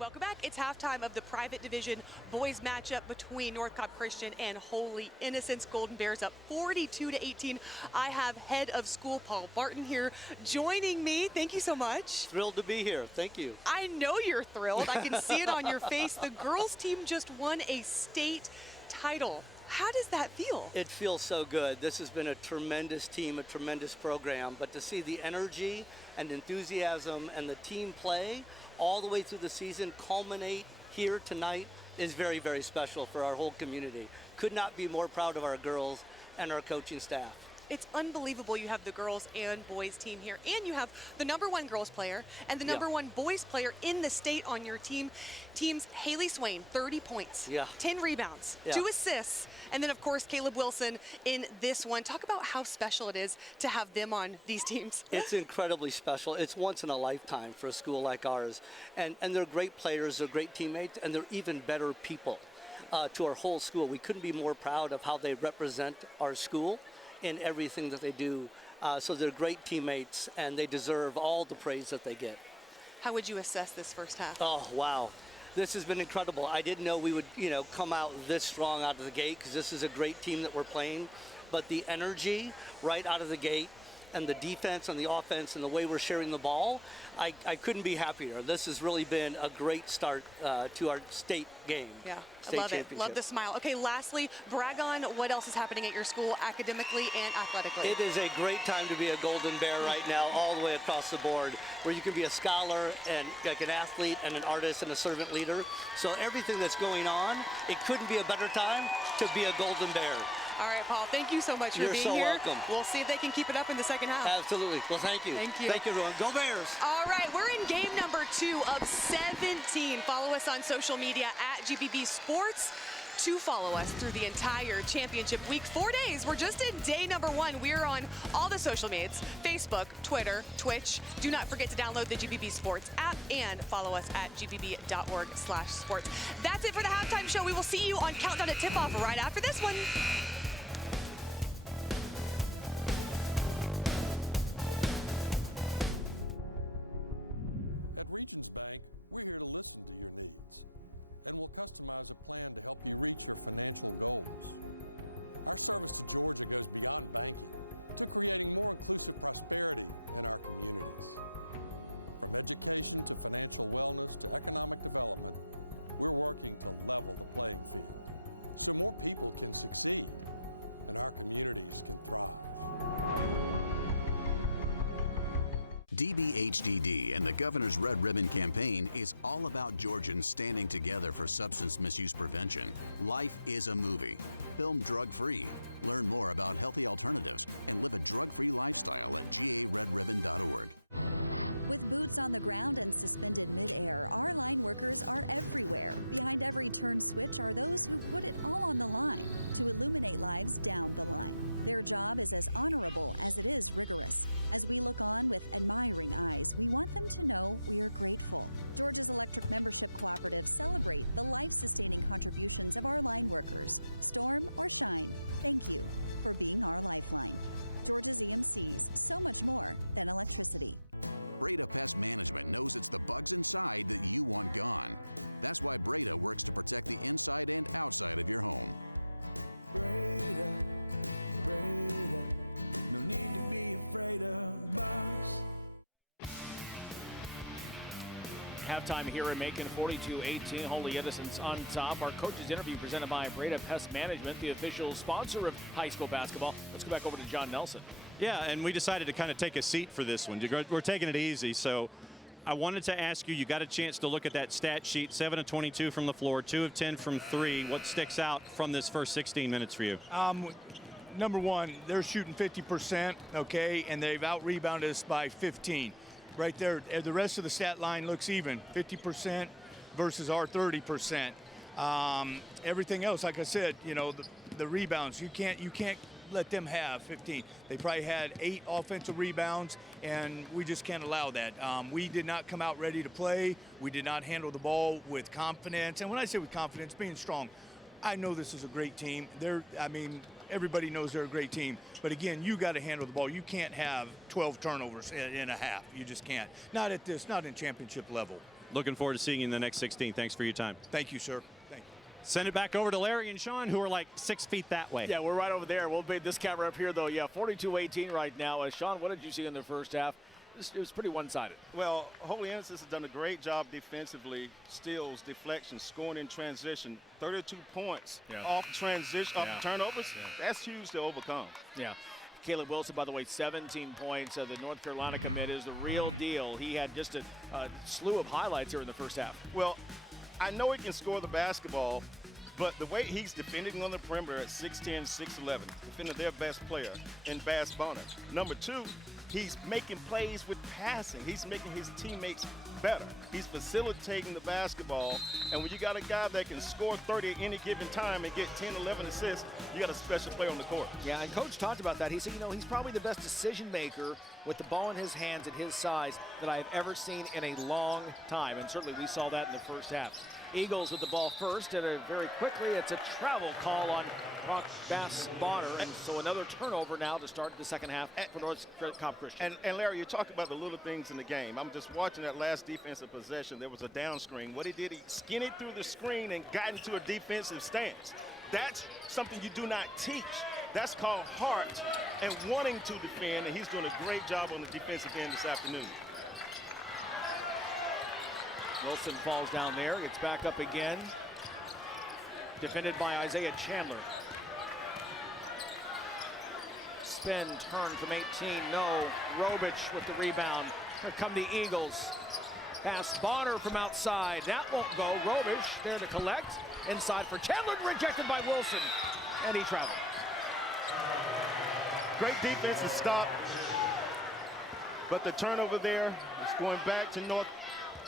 Welcome back. It's halftime of the private division boys matchup between North Cobb Christian and Holy Innocents. Golden Bears up 42-18. I have head of school Paul Barton here joining me. Thank you so much. Thrilled to be here. Thank you. I know you're thrilled. I can see it on your face. The girls team just won a state title. How does that feel? It feels so good. This has been a tremendous team, a tremendous program, but to see the energy and enthusiasm and the team play all the way through the season culminate here tonight is very, very special for our whole community. Could not be more proud of our girls and our coaching staff. It's unbelievable you have the girls and boys team here, and you have the #1 girls player and the #1 boys player in the state on your team. Teams Haley Swain, 30 points, 10 rebounds, 2 assists, and then of course Caleb Wilson in this one. Talk about how special it is to have them on these teams. It's incredibly special. It's once in a lifetime for a school like ours. And they're great players, they're great teammates, and they're even better people to our whole school. We couldn't be more proud of how they represent our school in everything that they do. So they're great teammates, and they deserve all the praise that they get. How would you assess this first half? Oh, wow. This has been incredible. I didn't know we would, come out this strong out of the gate, because this is a great team that we're playing. But the energy right out of the gate, and the defense and the offense and the way we're sharing the ball, I couldn't be happier. This has really been a great start to our state game. Yeah, I love it. Love the smile. Okay, lastly, brag on what else is happening at your school academically and athletically. It is a great time to be a Golden Bear right now, all the way across the board, where you can be a scholar and like an athlete and an artist and a servant leader. So everything that's going on, it couldn't be a better time to be a Golden Bear. All right, Paul, thank you so much for being here. You're so welcome. We'll see if they can keep it up in the second half. Absolutely. Well, thank you. Thank you. Thank you, everyone. Go Bears. All right, we're in game number 2 of 17. Follow us on social media at GPB Sports to follow us through the entire championship week. 4 days. We're just in day number 1. We're on all the social medias, Facebook, Twitter, Twitch. Do not forget to download the GPB Sports app and follow us at gpb.org/sports. That's it for the halftime show. We will see you on Countdown to Tip-Off right after this one. At Regions Bank, we're here to listen to your needs, and we'll customize a plan to help you reach your financial goals. Our service to Georgia goes beyond banking to creating more inclusive prosperity in our communities. From education to financial wellness to economic development, we're working to level the playing field so more people can succeed and our communities can thrive. DBHDD and the Governor's Red Ribbon Campaign is all about Georgians standing together for substance misuse prevention. Life is a movie. Film drug-free. Learn more about healthy alternatives and live a drug-free lifestyle at garedribbon.org. With boots on the ground and suspended midair, our line workers are everywhere. Behind every turn switch are those who put it all on the line to illuminate lives down the line. Their job is as honorable as it is rigorous. As we look on with admiring eyes, we want them to know we are grateful. Georgia's Electric Membership Cooperatives celebrate the life-sustaining contributions of our line workers. Storm or shine, thank you for being our lifeline. Georgia's EMCs, so much more than electricity. Breda Pest Management knows it's the bugs inside that you want gone. That's why Breda works to protect the inside and outside of your home. Breda, afraid of bugs. Halftime here in Macon, 42-18. Holy Edison's on top. Our coaches interview presented by Breda Pest Management, the official sponsor of high school basketball. Let's go back over to John Nelson. Yeah, and we decided to kind of take a seat for this one. We're taking it easy, so I wanted to ask you, you got a chance to look at that stat sheet, 7 of 22 from the floor, 2 of 10 from 3. What sticks out from this first 16 minutes for you? Number one, they're shooting 50%, okay, and they've out-rebounded us by 15. Right there, the rest of the stat line looks even, 50% versus our 30%. Everything else, like I said, you know, the rebounds, you can't let them have 15. They probably had 8 offensive rebounds, and we just can't allow that. We did not come out ready to play. We did not handle the ball with confidence. And when I say with confidence, being strong, I know this is a great team. Everybody knows they're a great team. But again, you got to handle the ball. You can't have 12 turnovers in a half. You just can't. Not in championship level. Looking forward to seeing you in the next 16. Thanks for your time. Thank you, sir. Thank you. Send it back over to Larry and Sean, who are like 6 feet that way. Yeah, we're right over there. We'll bait this camera up here, though. Yeah, 42-18 right now. Sean, what did you see in the first half? It was pretty one-sided. Well, Holy Innocents has done a great job defensively. Steals, deflections, scoring in transition. 32 points off transition, off turnovers. Yeah. That's huge to overcome. Yeah. Caleb Wilson, by the way, 17 points. The North Carolina commit is the real deal. He had just a slew of highlights here in the first half. Well, I know he can score the basketball, but the way he's defending on the perimeter at 6'10", 6'11", defending their best player in Bass Bonner. Number 2, he's making plays with passing. He's making his teammates better. He's facilitating the basketball. And when you got a guy that can score 30 at any given time and get 10, 11 assists, you got a special player on the court. Yeah, and Coach talked about that. He said, you know, he's probably the best decision maker with the ball in his hands at his size that I've ever seen in a long time. And certainly we saw that in the first half. Eagles with the ball first, and very quickly it's a travel call on Bass Bonner, and so another turnover now to start the second half for North Cobb Christian. And Larry, you talk about the little things in the game. I'm just watching that last defensive possession. There was a down screen. What he did, he skinned through the screen and got into a defensive stance. That's something you do not teach. That's called heart and wanting to defend, and he's doing a great job on the defensive end this afternoon. Wilson falls down there, gets back up again. Defended by Isaiah Chandler. Spin, turn from 18, no. Robich with the rebound. Here come the Eagles. Pass Bonner from outside. That won't go. Robich there to collect. Inside for Chandler, rejected by Wilson. And he traveled. Great defensive stop. But the turnover there is going back to North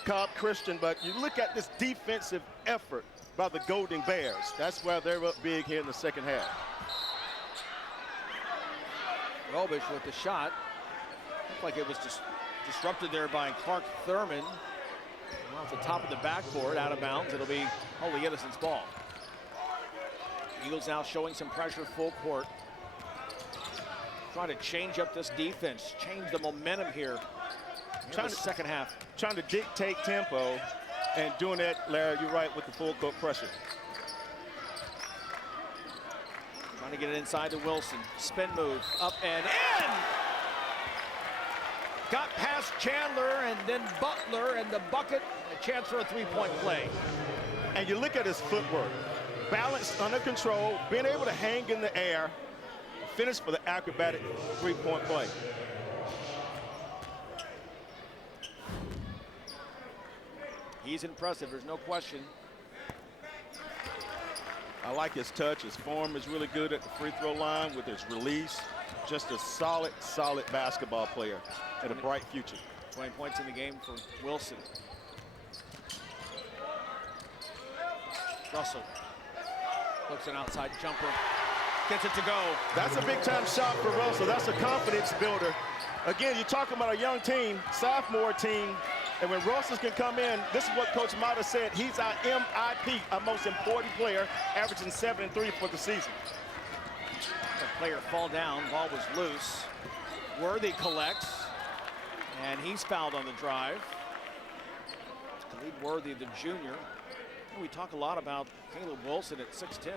Cobb Christian, but you look at this defensive effort by the Golden Bears. That's why they're up big here in the second half. Robich with the shot. Looked like it was disrupted there by Clark Thurman. Off the top of the backboard, out of bounds. It'll be Holy Innocents' ball. Eagles now showing some pressure full court. Trying to change up this defense, change the momentum here. Trying to second half. Trying to dictate tempo and doing that, Larry, you're right, with the full court pressure. Trying to get it inside to Wilson. Spin move, up and in! Got past Chandler and then Butler and the bucket. A chance for a three-point play. And you look at his footwork. Balanced, under control, being able to hang in the air. Finish for the acrobatic three-point play. He's impressive, there's no question. I like his touch. His form is really good at the free throw line with his release. Just a solid, solid basketball player and a bright future. 20 points in the game for Wilson. Russell looks an outside jumper. Gets it to go. That's a big-time shot for Russell. That's a confidence builder. Again, you're talking about a young team, sophomore team, and when Russell can come in, this is what Coach Mata said. He's our MIP, our most important player, averaging 7 and 3 for the season. The player fall down, ball was loose. Worthy collects, and he's fouled on the drive. Khalid Worthy, the junior. We talk a lot about Caleb Wilson at 6'10",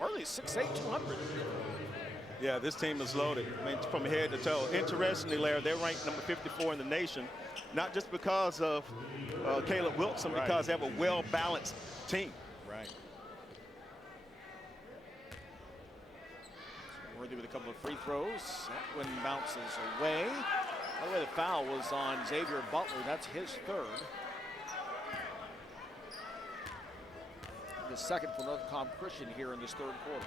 Marley 6'8", 200. Yeah, this team is loaded. I mean, from head to toe. Interestingly, Larry, they're ranked number 54 in the nation, not just because of Caleb Wilson, because they have a well-balanced team. Right. Worthy with a couple of free throws. That one bounces away. By the way, the foul was on Xavier Butler. That's his third. The second for North Cobb Christian here in this third quarter.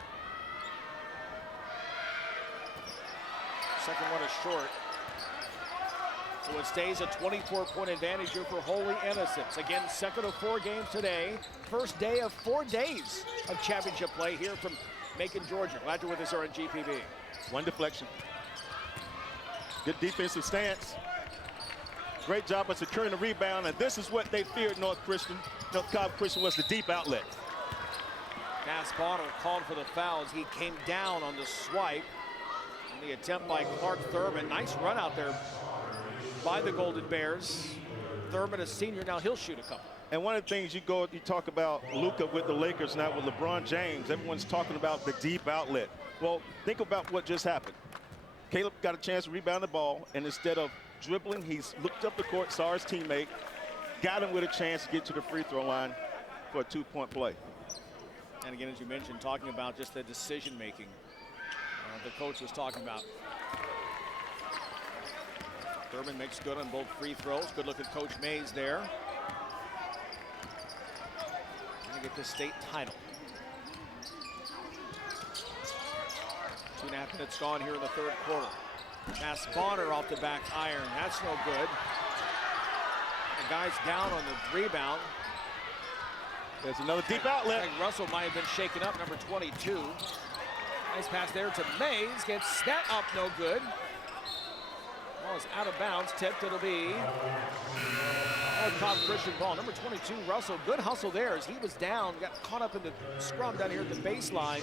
Second one is short. So it stays a 24-point advantage here for Holy Innocents. Again, second of 4 games today. First day of 4 days of championship play here from Macon, Georgia. Glad you're with us here on GPB. One deflection. Good defensive stance. Great job of securing the rebound, and this is what they feared North Cobb Christian was the deep outlet. Cass Bonner called for the fouls. He came down on the swipe. And the attempt by Clark Thurman. Nice run out there by the Golden Bears. Thurman, a senior, now he'll shoot a couple. And one of the things you talk about Luka with the Lakers now with LeBron James. Everyone's talking about the deep outlet. Well, think about what just happened. Caleb got a chance to rebound the ball, and instead of dribbling, he's looked up the court, saw his teammate, got him with a chance to get to the free throw line for a 2-point play. And again, as you mentioned, talking about just the decision making the coach was talking about. Thurman makes good on both free throws. Good look at Coach Mays there. Trying to get the state title. 2.5 minutes gone here in the third quarter. Cass Bonner off the back iron. That's no good. The guy's down on the rebound. There's another deep outlet. I think Russell might have been shaken up, number 22. Nice pass there to Mays. Gets snapped up, no good. Ball is out of bounds. Tipped, it'll be North Cobb Christian ball. Number 22, Russell. Good hustle there as he was down. Got caught up in the scrum down here at the baseline.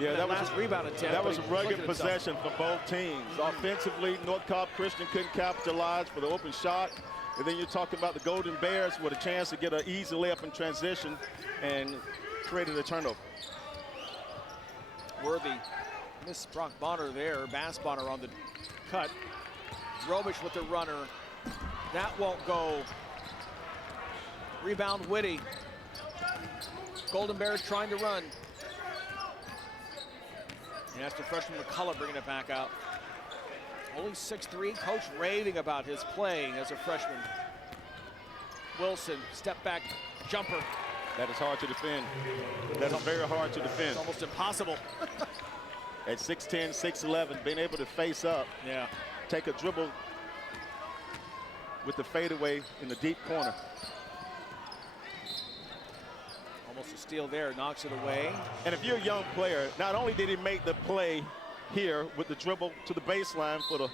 Yeah, that was last rebound attempt. That was a rugged possession for both teams. Offensively, North Cobb Christian couldn't capitalize for the open shot. And then you're talking about the Golden Bears with a chance to get an easy layup in transition and created a turnover. Worthy missed Brock Bonner there. Bass Bonner on the cut. Robish with the runner. That won't go. Rebound Whitty. Golden Bears trying to run. And that's the freshman McCullough bringing it back out. Only 6'3", coach raving about his play as a freshman. Wilson, step back jumper. That is hard to defend. That's very hard to defend. It's almost impossible. At 6'10", 6'11", being able to face up. Yeah. Take a dribble with the fadeaway in the deep corner. Almost a steal there, knocks it away. And if you're a young player, not only did he make the play here with the dribble to the baseline for the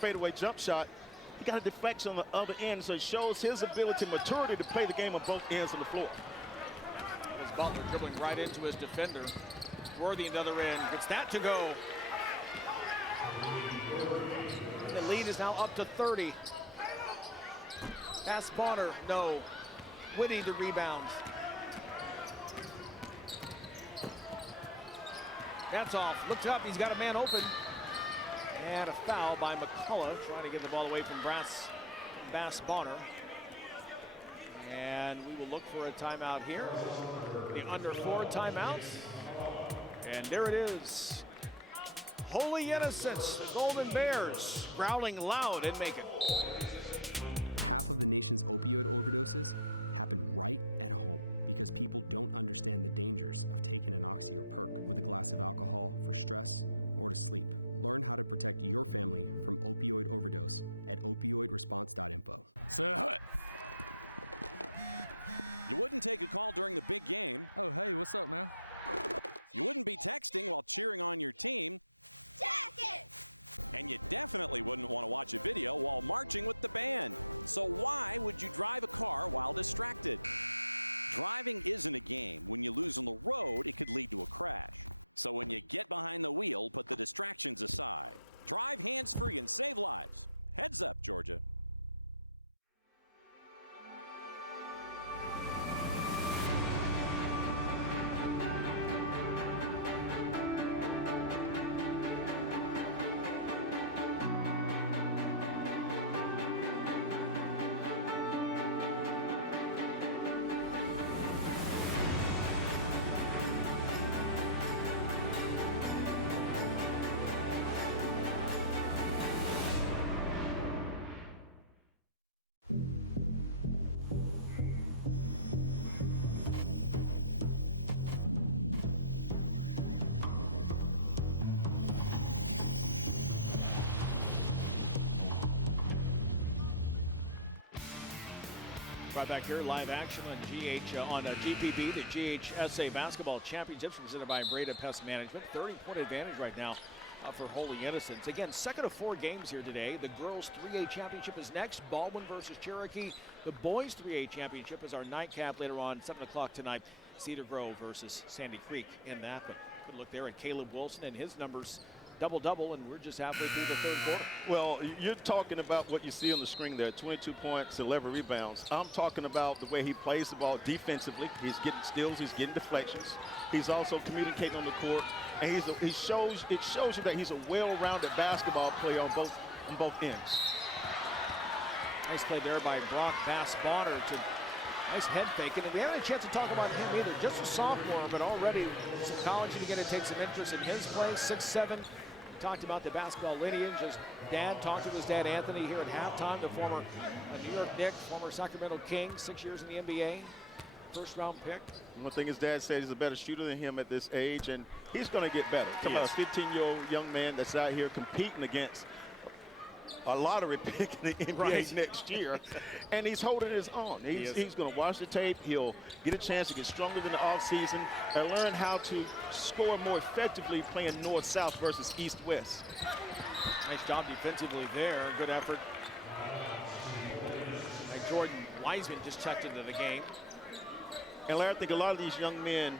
fadeaway jump shot, he got a deflection on the other end, so it shows his ability and maturity to play the game on both ends of the floor. As Butler dribbling right into his defender. Worthy at the other end, gets that to go. And the lead is now up to 30. Pass Bonner, no. Whitty the rebound. That's off, looked up, he's got a man open. And a foul by McCullough, trying to get the ball away from Bass Bonner. And we will look for a timeout here. The under 4 timeouts. And there it is. Holy Innocents, Golden Bears, growling loud in Macon. Half of the nation's opioid overdoses happen right at home because people don't understand the dangers of taking an oxy or perk with a glass of alcohol for stress or to sleep. Learn how to protect your family from opioid overdose at opioidresponse.info. You wouldn't take a call during the big game. Oh, hey, what's up, man? You wouldn't be texting while cheering on your team. Jacket! And you definitely wouldn't want to watch a video while marching with the band. So why would you drive a car while distracted? Driving isn't a game. When you lose on the road, it could lead to a crash. So when you get behind the wheel, put the distractions aside. Drive hands-free and save lives. Heads up, Georgia. Right back here, live action on GPB, the GHSA Basketball Championships presented by Breda Pest Management. 30-point advantage right now for Holy Innocents. Again, second of 4 games here today. The girls 3A championship is next. Baldwin versus Cherokee. The boys 3A championship is our nightcap later on, 7 o'clock tonight. Cedar Grove versus Sandy Creek in Napa. Good look there at Caleb Wilson and his numbers. Double-double, and we're just halfway through the third quarter. Well, you're talking about what you see on the screen there, 22 points, 11 rebounds. I'm talking about the way he plays the ball defensively. He's getting steals, he's getting deflections. He's also communicating on the court, and it shows you that he's a well-rounded basketball player on both ends. Nice play there by Brock Bass-Bonner to nice head faking, and we haven't had a chance to talk about him either. Just a sophomore, but already some college to get to take some interest in his play. 6'7". Talked about the basketball lineage. His dad talked to his dad Anthony here at halftime, the former New York Knick, former Sacramento King, 6 years in the NBA, first-round pick. One thing his dad said, he's a better shooter than him at this age, and he's going to get better. Talking about a 15-year-old young man that's out here competing against a lottery pick in the NBA next year, and he's holding his own. He's going to watch the tape. He'll get a chance to get stronger than the offseason and learn how to score more effectively playing north-south versus east-west. Nice job defensively there. Good effort. And Jordan Wiseman just checked into the game. And Larry, I think a lot of these young men,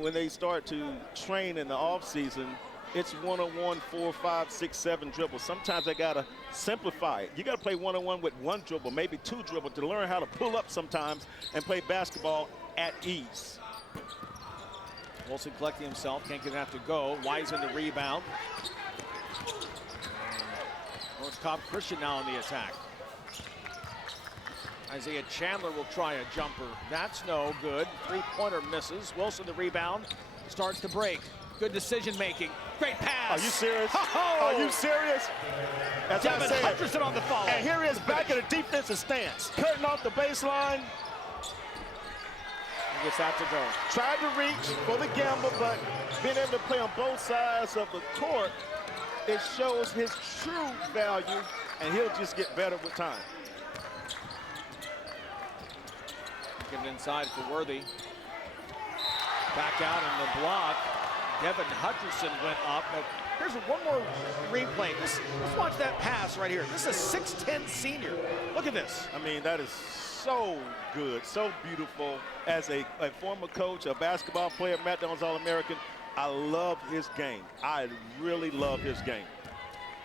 when they start to train in the offseason, it's one-on-one, 4, 5, 6, 7 dribbles. Sometimes they gotta simplify it. You gotta play one-on-one with 1 dribble, maybe 2 dribbles, to learn how to pull up sometimes and play basketball at ease. Wilson collecting himself, can't get that to go. Wiseman the rebound. North Cobb Christian now on the attack. Isaiah Chandler will try a jumper. That's no good. 3-pointer misses. Wilson the rebound, starts to break. Good decision making. Great pass. Are you serious? Oh! Are you serious? Devin Hutcherson on the follow. And here he is back in a defensive stance, cutting off the baseline. He gets out to go. Tried to reach for the gamble, but being able to play on both sides of the court, it shows his true value, and he'll just get better with time. Getting inside for Worthy. Back out on the block. Devin Hutcherson went up, but here's one more replay. Let's watch that pass right here. This is a 6'10" senior. Look at this. I mean, that is so good, so beautiful. As a former coach, a basketball player, Matt Dillon's All-American, I love his game. I really love his game.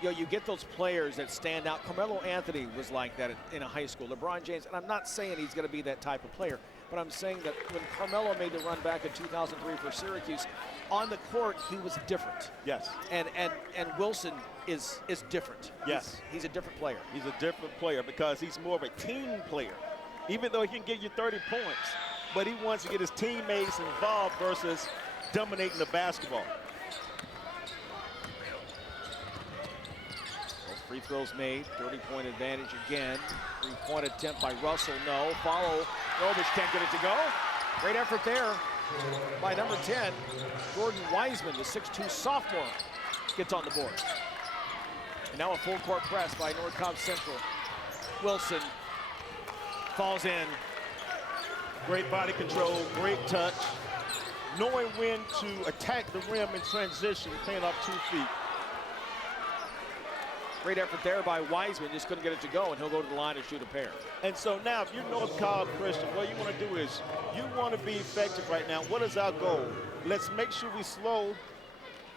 You know, you get those players that stand out. Carmelo Anthony was like that in a high school. LeBron James, and I'm not saying he's going to be that type of player, but I'm saying that when Carmelo made the run back in 2003 for Syracuse, on the court, he was different. Yes. And Wilson is different. Yes. He's a different player. He's a different player because he's more of a team player. Even though he can give you 30 points, but he wants to get his teammates involved versus dominating the basketball. Free throws made, 30-point advantage again. 3-point attempt by Russell, no. Follow, Robic can't get it to go. Great effort there by number 10, Jordan Wiseman, the 6'2" sophomore, gets on the board. And now a full court press by North Cobb Central. Wilson falls in. Great body control, great touch. Knowing when to attack the rim in transition, playing off 2 feet. Great effort there by Wiseman, just couldn't get it to go, and he'll go to the line and shoot a pair. And so now, if you're North Cobb Christian, what you want to do is you want to be effective right now. What is our goal? Let's make sure we slow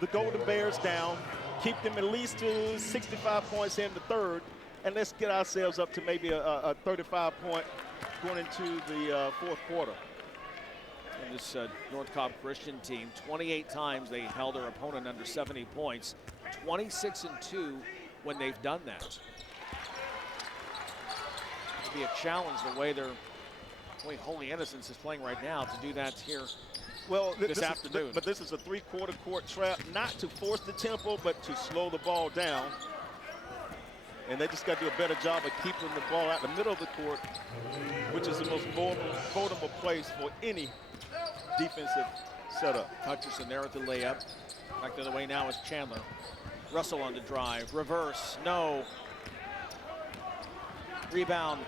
the Golden Bears down, keep them at least to 65 points in the third, and let's get ourselves up to maybe a 35-point going into the fourth quarter. And this North Cobb Christian team, 28 times they held their opponent under 70 points, 26-2 when they've done that. It'll be a challenge the way Holy Innocents is playing right now to do that here this afternoon. But this is a 3-quarter court trap, not to force the tempo, but to slow the ball down. And they just got to do a better job of keeping the ball out the middle of the court, which is the most vulnerable place for any defensive setup. Hutcherson there at the layup. Back the other way now is Chandler. Russell on the drive. Reverse. No. Rebound.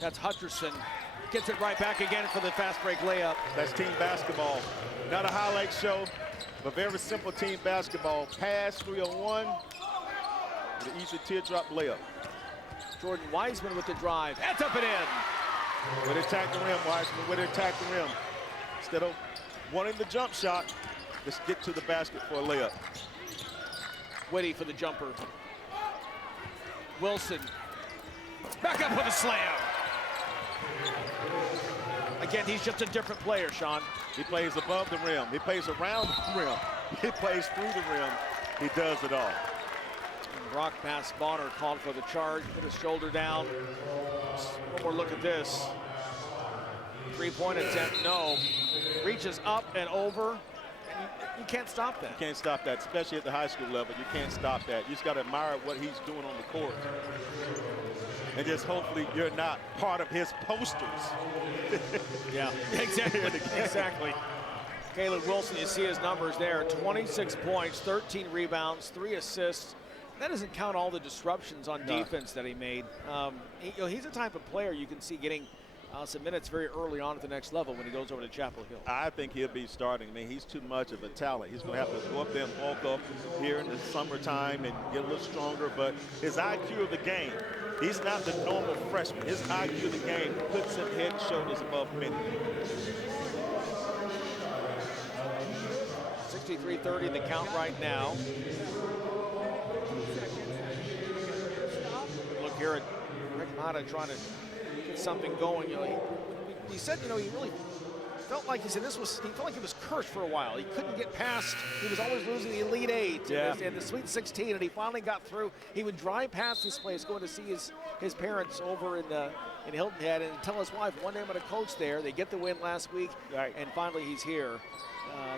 That's Hutcherson. Gets it right back again for the fast break layup. That's team basketball. Not a highlight show, but very simple team basketball. Pass 3-on-1 with an easy teardrop layup. Jordan Wiseman with the drive. That's up and in. Way to attack the rim, Wiseman. Way to attack the rim. Instead of wanting the jump shot, just get to the basket for a layup. Whitty for the jumper. Wilson. Back up with a slam. Again, he's just a different player, Sean. He plays above the rim. He plays around the rim. He plays through the rim. He does it all. Brock pass Bonner called for the charge. Put his shoulder down. One more look at this. Three-point attempt, no. Reaches up and over. You can't stop that. You can't stop that, especially at the high school level. You can't stop that. You just got to admire what he's doing on the court. And just hopefully you're not part of his posters. Yeah, exactly. Exactly. Caleb Wilson, you see his numbers there. 26 points, 13 rebounds, 3 assists. That doesn't count all the disruptions on defense that he made. He's the type of player you can see getting some minutes very early on at the next level when he goes over to Chapel Hill. I think he'll be starting. I mean, he's too much of a talent. He's going to have to go up there and bulk up here in the summertime and get a little stronger. But his IQ of the game, he's not the normal freshman. His IQ of the game puts him head and shoulders above many. 63-30 the count right now. Look here at Rick Mata trying to get something going. He said, he really felt like he felt like he was cursed for a while. He couldn't get past. He was always losing the Elite Eight and the Sweet 16, and he finally got through. He would drive past this place, going to see his parents over in Hilton Head, and tell his wife, one day I'm going to coach there. They get the win last week, and finally he's here.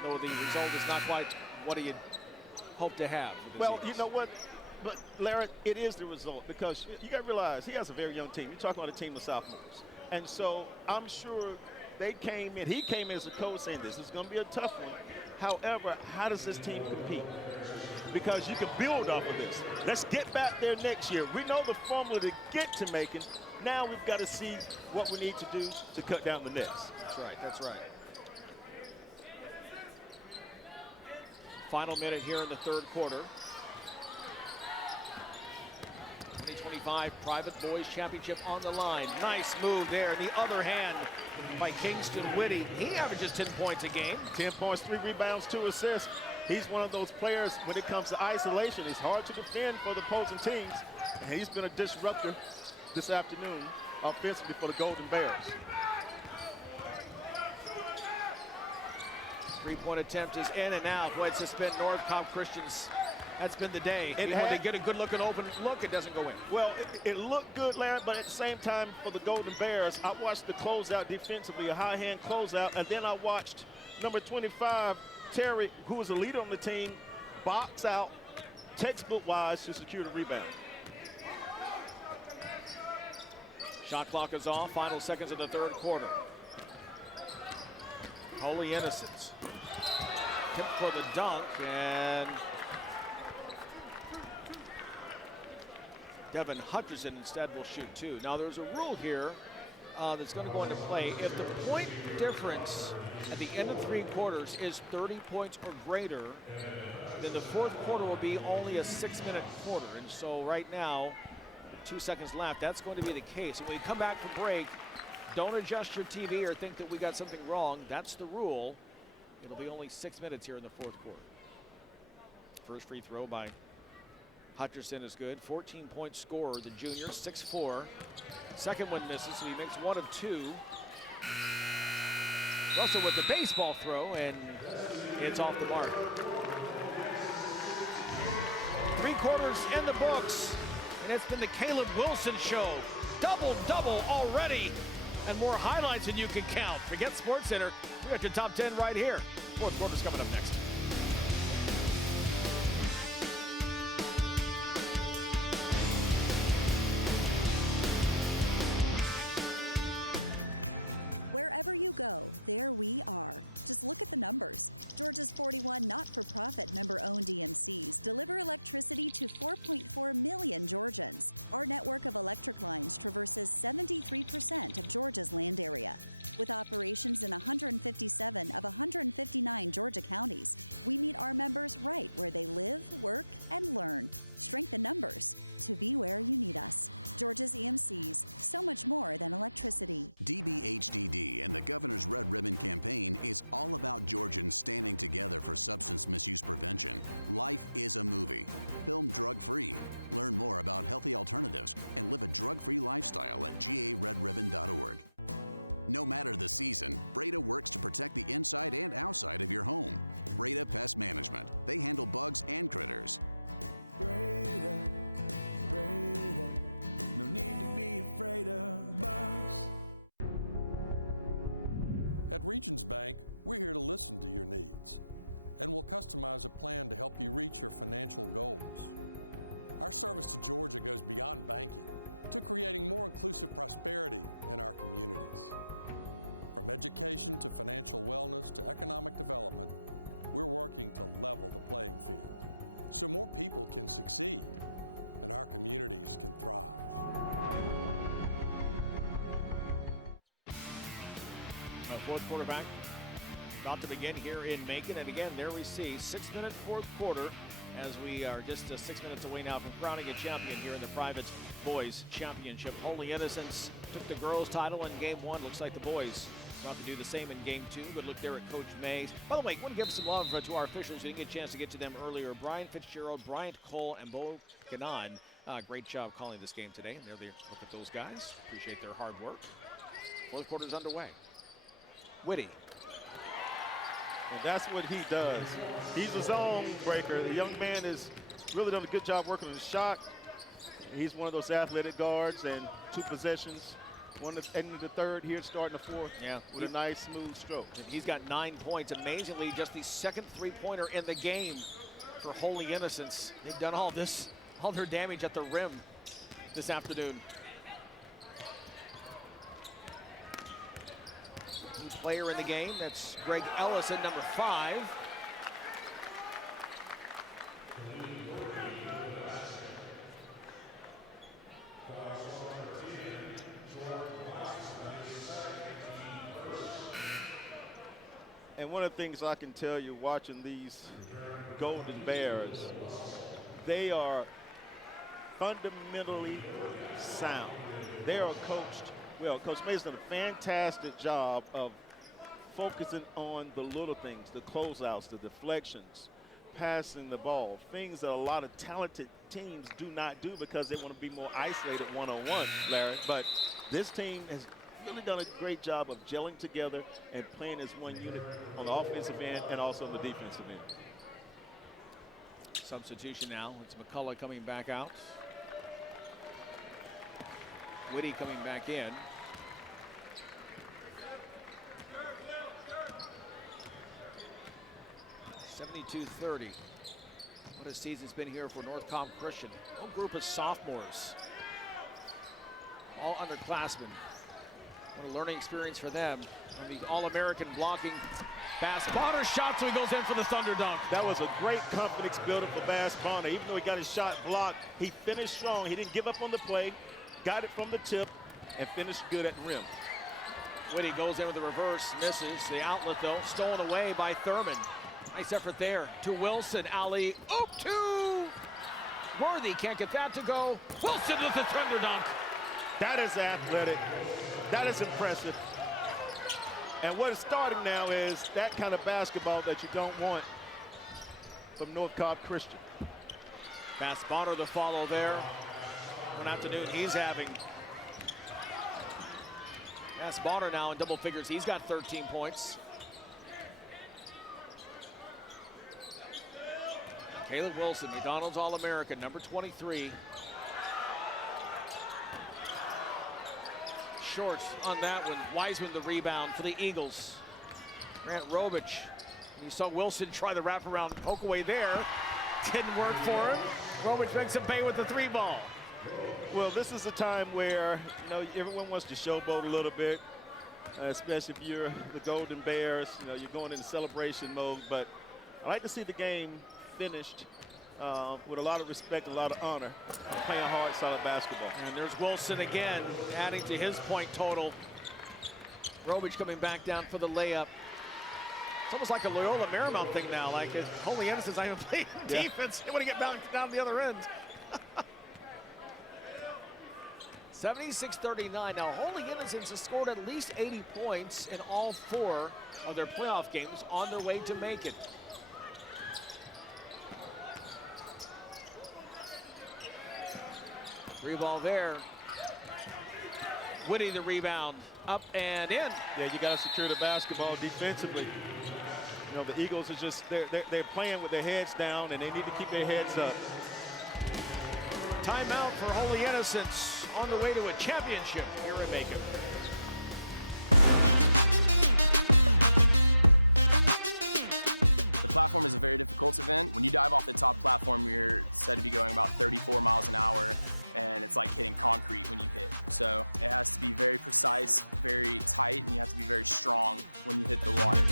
Though the result is not quite what he had hoped to have. Well, you know what? But, Larry, it is the result because you got to realize he has a very young team. You're talking about a team of sophomores. And so I'm sure he came in as a coach saying this is going to be a tough one. However, how does this team compete? Because you can build off of this. Let's get back there next year. We know the formula to get to Macon. Now we've got to see what we need to do to cut down the nets. That's right. That's right. Final minute here in the third quarter. 2025 Private Boys Championship on the line. Nice move there. In the other hand by Kingston Whitty. He averages 10 points a game. 10 points, 3 rebounds, 2 assists. He's one of those players when it comes to isolation. It's hard to defend for the opposing teams. And he's been a disruptor this afternoon offensively for the Golden Bears. Three-point attempt is in and out. Boy, it's just been North Cobb Christian's. That's been the day. When they get a good-looking open look, it doesn't go in. Well, it looked good, Larry, but at the same time for the Golden Bears, I watched the closeout defensively, a high-hand closeout, and then I watched number 25, Terry, who was a leader on the team, box out textbook-wise to secure the rebound. Shot clock is off. Final seconds of the third quarter. Holy Innocents. Tip for the dunk, and Devin Hutcherson instead will shoot 2. Now there's a rule here that's going to go into play. If the point difference at the end of 3 quarters is 30 points or greater, then the fourth quarter will be only a 6-minute quarter. And so right now, 2 seconds left, that's going to be the case. And when you come back from break, don't adjust your TV or think that we got something wrong. That's the rule. It'll be only 6 minutes here in the fourth quarter. First free throw by Hutcherson is good. 14-point scorer, the junior, 6'4". Second one misses, so he makes 1 of 2. Russell with the baseball throw, and it's off the mark. 3 quarters in the books, and it's been the Caleb Wilson show. Double-double already, and more highlights than you can count. Forget SportsCenter. We got your top 10 right here. Fourth quarter's coming up next. Wherever you you go, there we are. Just look at the numbers. Georgia's 41 not-for-profit member-owned EMCs deliver electricity to 4.4 million Georgians. Our network of electric lines traverses 73% of Georgia's land area. With operations in 157 of 159 Georgia counties, we meet our members right where they live, work, and learn. Strength in numbers to be where you need us. Georgia's EMCs, so much more than electricity. DBHDD and the Governor's Red Ribbon Campaign is all about Georgians standing together for substance misuse prevention. Life is a movie. Film drug-free. Learn more about healthy alternatives and live a drug-free lifestyle at garedribbon.org. No matter the season, Breda works to protect the inside and outside of your home. Breda Pest Management. They handle bugs and critters. Breda, Breda, no need to be afraid of bugs. At Regions Bank, we're here to listen to your needs, and we'll customize a plan to help you reach your financial goals. Our service to Georgia goes beyond banking to creating more inclusive prosperity in our communities. From education to financial wellness to economic development, we're working to level the playing field so more people can succeed and our communities can thrive. Fourth quarter back, about to begin here in Macon. And again, there we see 6-minute fourth quarter as we are just 6 minutes away now from crowning a champion here in the private boys championship. Holy Innocents took the girls title in game one. Looks like the boys about to do the same in game two. Good look there at Coach May. By the way, I want to give some love to our officials. We didn't get a chance to get to them earlier. Brian Fitzgerald, Bryant Cole, and Bo Ganon. Great job calling this game today. And there they look at those guys. Appreciate their hard work. Fourth quarter's underway. Whitty. And that's what he does. He's a zone breaker. The young man has really done a good job working on the shot. He's one of those athletic guards, and 2 possessions. One that's ending the third here, starting the fourth. Yeah, with a nice, smooth stroke. And he's got 9 points. Amazingly, just the second three-pointer in the game for Holy Innocents. They've done all their damage at the rim this afternoon. New player in the game, that's Greg Ellison, number 5. And one of the things I can tell you watching these Golden Bears, they are fundamentally sound. They are coached well. Coach May's done a fantastic job of focusing on the little things, the closeouts, the deflections, passing the ball, things that a lot of talented teams do not do because they want to be more isolated one-on-one, Larry. But this team has really done a great job of gelling together and playing as one unit on the offensive end and also on the defensive end. Substitution now. It's McCullough coming back out. Whitty coming back in. .72-30. What a season's been here for North Cobb Christian. One group of sophomores. All underclassmen. What a learning experience for them. And the All-American blocking Bass Bonner shot, so he goes in for the Thunder dunk. That was a great confidence builder for Bass Bonner. Even though he got his shot blocked, he finished strong. He didn't give up on the play, got it from the tip, and finished good at the rim. Whitty goes in with the reverse, misses. The outlet, though, stolen away by Thurman. Nice effort there to Wilson. Alley oop to Worthy. Can't get that to go. Wilson with the Thunder dunk. That is athletic. That is impressive. And what is starting now is that kind of basketball that you don't want from North Cobb Christian. Bass Bonner the follow there. One afternoon he's having. Bass Bonner now in double figures. He's got 13 points. Caleb Wilson, McDonald's All-American, number 23. Short on that one. Wiseman the rebound for the Eagles. Grant Robich. You saw Wilson try the wraparound poke away there. Didn't work for him. Robich makes him pay with the 3 ball. Well, this is a time where, you know, everyone wants to showboat a little bit. especially if you're the Golden Bears. You know, you're going into celebration mode. But I like to see the game finished with a lot of respect, a lot of honor, and playing hard, solid basketball. And there's Wilson again, adding to his point total. Robich coming back down for the layup. It's almost like a Loyola Marymount thing now. Like, Holy Innocents not even playing defense. They want to get down the other end. 76-39. Now, Holy Innocents has scored at least 80 points in all 4 of their playoff games on their way to Macon. Three ball there. Winning the rebound. Up and in. Yeah, you got to secure the basketball defensively. You know, the Eagles are just, they're playing with their heads down, and they need to keep their heads up. Timeout for Holy Innocents on the way to a championship here in Macon. The platform is a very difficult event. When you dive off the top platform, you're said to be going about 34 miles an hour, and it's like hitting concrete when you hit. So it has to be very precise, very tight, and you have to be very strong when you hit the water.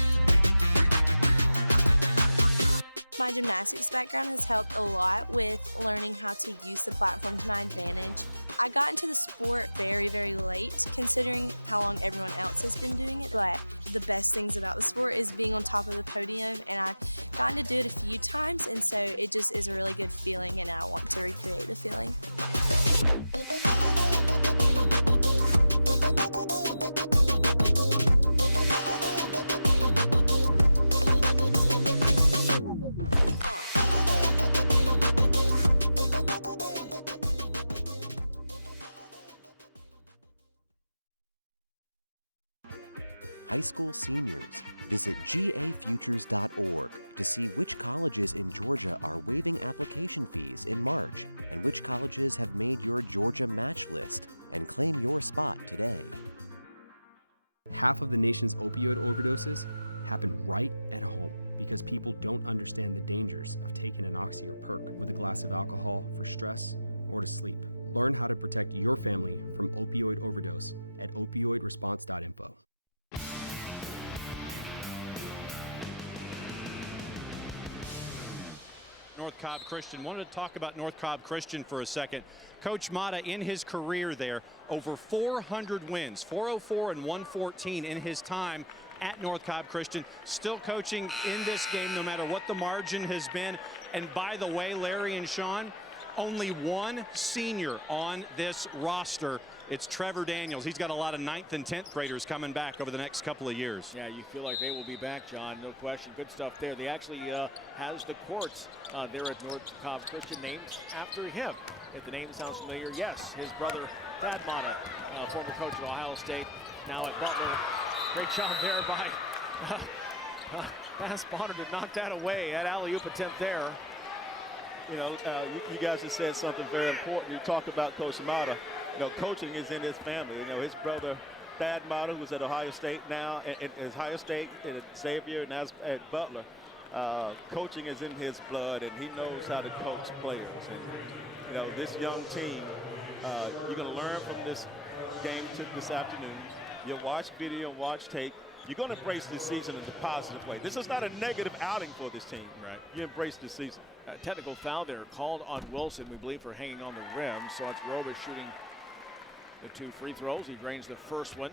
My gymnastics background has helped a lot with learning how to use the platform to my advantage. I got into the sport very, very late, considering how long everyone else has been doing it, but the best things about the sport is being on top of the podium, and I've gotten to do it a few times, and so it just is a really good feeling, and I want to recreate the feeling. High school seniors, visit gafutures.org to see which colleges in Georgia are waiving application fees in March and which colleges have made your Georgia match list, and claim your spot today. Half of the nation's opioid overdoses happen right at home because people don't understand the dangers of taking an oxy or perk with a glass of alcohol for stress or to sleep. Learn how to protect your family from opioid overdose at opioidresponse.info. North Cobb Christian. Wanted to talk about North Cobb Christian for a second. Coach Mata, in his career there, over 400 wins, 404 and 114 in his time at North Cobb Christian. Still coaching in this game no matter what the margin has been. And by the way, Larry and Sean, only one senior on this roster. It's Trevor Daniels. He's got a lot of 9th and 10th graders coming back over the next couple of years. Yeah, you feel like they will be back, John. No question. Good stuff there. They actually has the courts there at North Cobb Christian named after him. If the name sounds familiar, yes. His brother, Thad Mata, former coach at Ohio State, now at Butler. Great job there by Bass Bonner to knock that away. That alley-oop attempt there. You know, you guys have said something very important. You talk about Coach Mata. You know, coaching is in his family. You know, his brother, Thad Mata, who's at Ohio State now, at Ohio State, at Xavier, and at Butler. Coaching is in his blood, and he knows how to coach players. And, you know, this young team, you're going to learn from this game this afternoon. You'll watch video and watch tape. You're going to embrace this season in a positive way. This is not a negative outing for this team. Right. You embrace this season. Technical foul there called on Wilson, we believe, for hanging on the rim. So it's Roba shooting the 2 free throws. He drains the first one.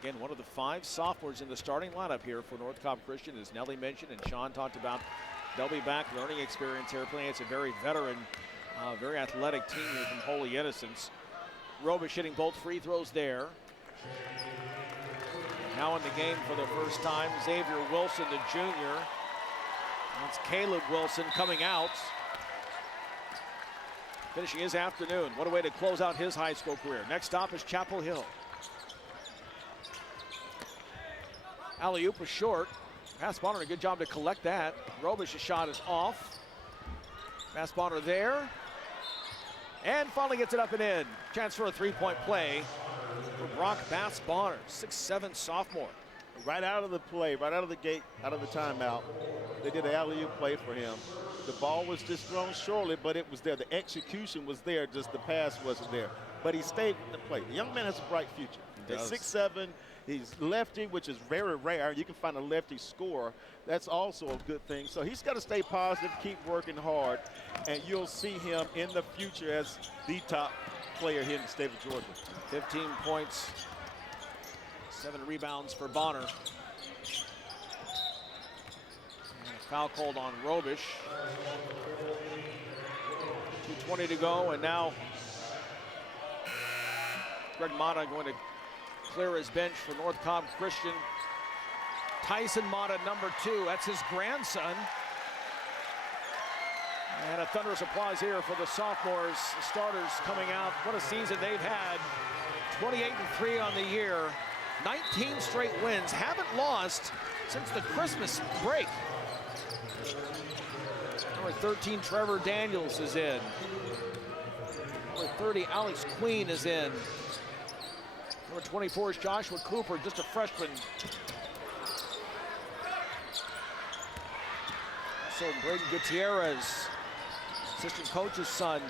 Again, one of the 5 sophomores in the starting lineup here for North Cobb Christian, as Nelly mentioned, and Sean talked about. They'll be back, learning experience here playing. It's a very veteran, very athletic team here from Holy Innocents. Roba hitting both free throws there. Now in the game for the first time, Xavier Wilson, the junior. That's Caleb Wilson coming out. Finishing his afternoon. What a way to close out his high school career. Next stop is Chapel Hill. Alley-oop was short. Bass Bonner, a good job to collect that. Robish's shot is off. Bass Bonner there. And finally gets it up and in. Chance for a 3-point play for Brock Bass Bonner, 6'7" sophomore. Right out of the play, right out of the gate, out of the timeout, they did an alley-oop play for him. The ball was just thrown shortly, but it was there. The execution was there, just the pass wasn't there. But he stayed in the play. The young man has a bright future. At 6'7", he's lefty, which is very rare. You can find a lefty scorer. That's also a good thing. So he's got to stay positive, keep working hard, and you'll see him in the future as the top player here in the state of Georgia. 15 points, 7 rebounds for Bonner. Foul called on Robish. 2:20 to go, and now Greg Mata going to clear his bench for North Cobb Christian. Tyson Mata, number 2. That's his grandson. And a thunderous applause here for the sophomores, the starters coming out. What a season they've had. 28-3 on the year. 19 straight wins. Haven't lost since the Christmas break. Number 13, Trevor Daniels is in. Number 30, Alex Queen is in. Number 24 is Joshua Cooper, just a freshman. So Braden Gutierrez, assistant coach's son,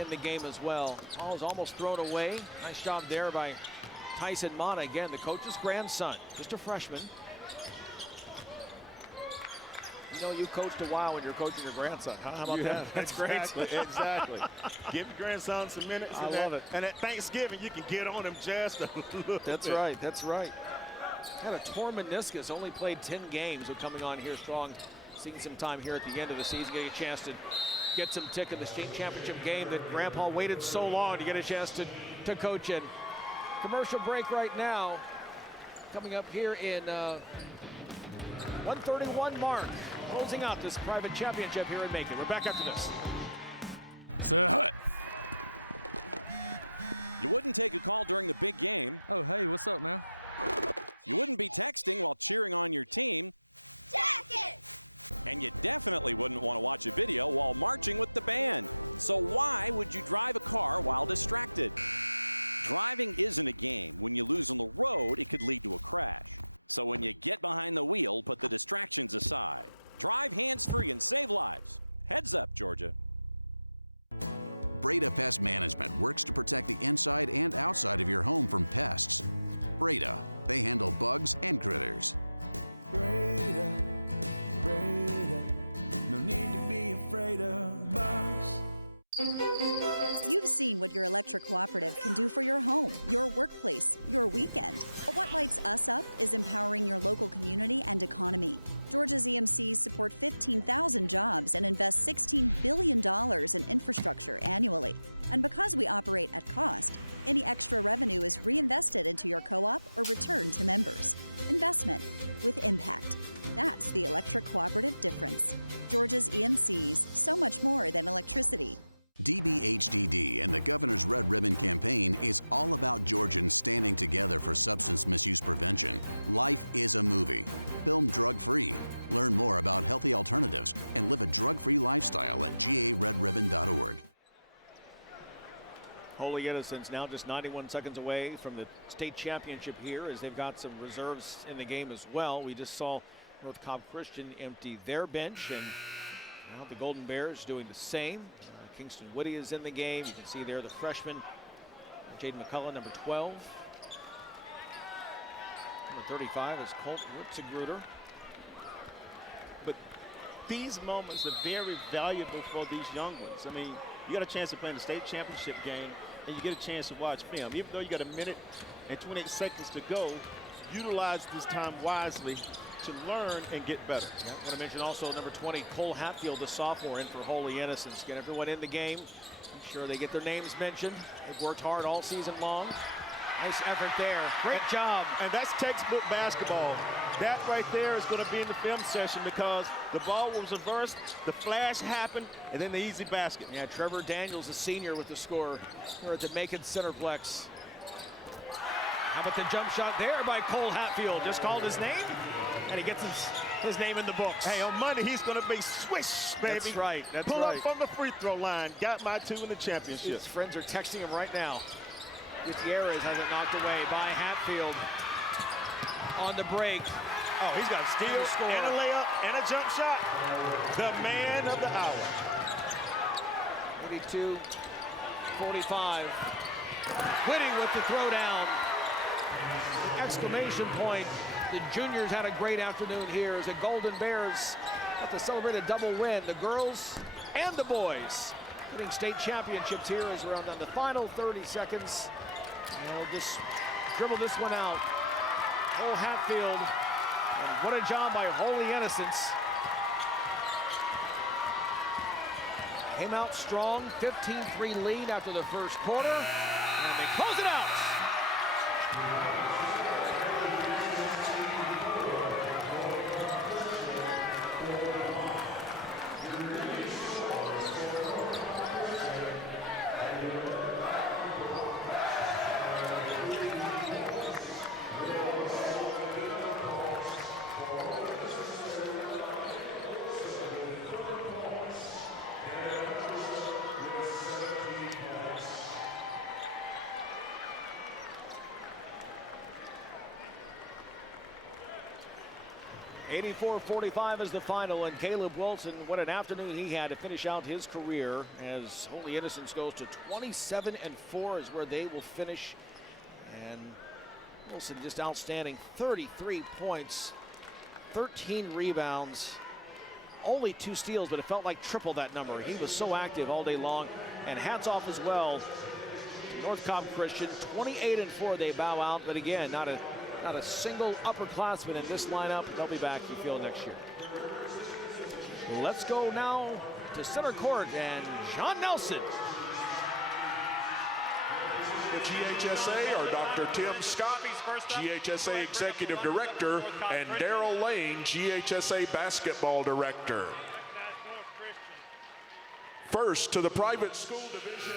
in the game as well. Ball is almost thrown away. Nice job there by Tyson Mata. Again, the coach's grandson, just a freshman. You know, you've coached a while when you're coaching your grandson. How about that? That's exactly, great. Exactly. Give your grandson some minutes. I love it. And at Thanksgiving, you can get on him just a little That's bit. right. That's right. Had a torn meniscus. Only played 10 games. So coming on here strong. Seeing some time here at the end of the season. Getting a chance to get some tick in the state championship game that Grandpa waited so long to get a chance to coach in. Commercial break right now. Coming up here in 1:31 mark. Closing out this private championship here in Macon. We're back after this. So, you wouldn't take a call during the big game. Oh, hey, what's up, man? You wouldn't be texting while cheering on your team. Jacket! And you definitely wouldn't want to watch a video while marching with the band. So why would you drive a car while distracted? Driving isn't a game. When you lose on the road, it could lead to a crash. So when you get behind the wheel, put the distractions aside. Drive hands-free and save lives. Heads up, Georgia. Breda Pest Management works to protect the inside and outside of your home from pests. Breda, they handle bugs and critters. Breda, Breda, no need to be afraid of bugs. You've seen what your electric cooperative can do for your home, your workplace, your weekend. But what lights us up is empowering your local community and economy. Georgia's EMCs support 15,000 jobs and invest $16 billion in infrastructure annually. And because we operate at cost, any extra revenue is reinvested into your co-op or returned to members. Investment with impact. That's the electric cooperative difference. Georgia's EMCs, so much more than electricity. DBHDD and the Governor's Red Ribbon Campaign is all about Georgians standing together for substance misuse prevention. Life is a movie. Film drug-free. Learn more about healthy alternatives and live a drug-free lifestyle at garedribbon.org. Holy Innocents now just 91 seconds away from the state championship here as they've got some reserves in the game as well. We just saw North Cobb Christian empty their bench, and now the Golden Bears doing the same. Kingston Woody is in the game. You can see there the freshman, Jaden McCullough, number 12. Number 35 is Colt Ritzegruder. But these moments are very valuable for these young ones. I mean, you got a chance to play in the state championship game, and you get a chance to watch film. Even though you got a minute and 28 seconds to go, utilize this time wisely to learn and get better. I'm going to mention also number 20, Cole Hatfield, the sophomore, in for Holy Innocents. Get everyone in the game. Be sure they get their names mentioned. They've worked hard all season long. Nice effort there. Great job. And that's textbook basketball. That right there is going to be in the film session because the ball was reversed, the flash happened, and then the easy basket. Yeah, Trevor Daniels, a senior, with the score here at the Macon Centreplex. How about the jump shot there by Cole Hatfield? Just called his name, and he gets his name in the books. Hey, on Monday, he's going to be swish, baby. That's right. That's Pull right. up from the free throw line. Got my 2 in the championship. His friends are texting him right now. Gutierrez has it knocked away by Hatfield on the break. Oh, he's got a steal, and a layup, and a jump shot. The man of the hour. 32-45. Whitty with the throwdown. exclamation point. The juniors had a great afternoon here as the Golden Bears have to celebrate a double win. The girls and the boys winning state championships here as we're on the final 30 seconds. And we'll just dribble this one out. Cole Hatfield, and what a job by Holy Innocents. Came out strong, 15-3 lead after the first quarter, and they close it out. .45 is the final, and Caleb Wilson, what an afternoon he had to finish out his career as Holy Innocents goes to 27-4 is where they will finish. And Wilson just outstanding, 33 points, 13 rebounds, only 2 steals, but it felt like triple that number. He was so active all day long, and hats off as well to North Cobb Christian. 28-4 they bow out, but again, not a single upperclassman in this lineup. They'll be back, you feel, next year. Let's go now to center court and John Nelson. The GHSA are Dr. Tim Scott, GHSA Executive Director, and Daryl Lane, GHSA Basketball Director. First to the private school division.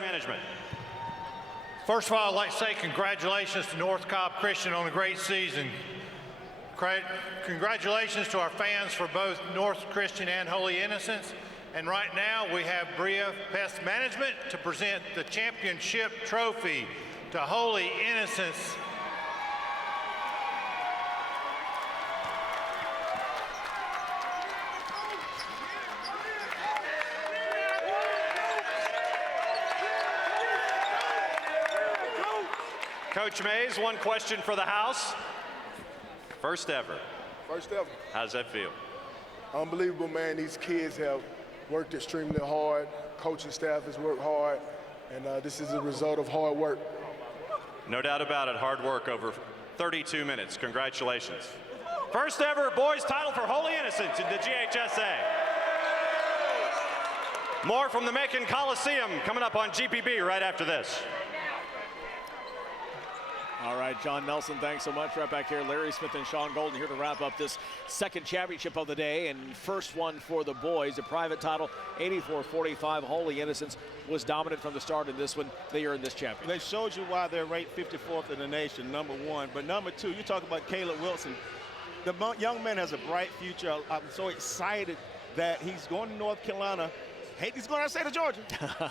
Management. First of all, I'd like to say congratulations to North Cobb Christian on a great season. Congratulations to our fans for both North Christian and Holy Innocents. And right now we have Bria Pest Management to present the championship trophy to Holy Innocents. Coach Mays, one question for the house. First ever. First ever. How does that feel? Unbelievable, man. These kids have worked extremely hard. Coaching staff has worked hard, and this is a result of hard work. No doubt about it, hard work over 32 minutes. Congratulations. First ever boys title for Holy Innocents in the GHSA. More from the Macon Coliseum coming up on GPB right after this. All right, John Nelson, thanks so much. Right back here, Larry Smith and Sean Golden here to wrap up this second championship of the day, and first one for the boys. A private title, 84-45. Holy Innocents was dominant from the start in this one. They earned this championship. They showed you why they're ranked 54th in the nation, number one. But number two, you talk about Caleb Wilson. The young man has a bright future. I'm so excited that he's going to North Carolina. He's going outside of Georgia,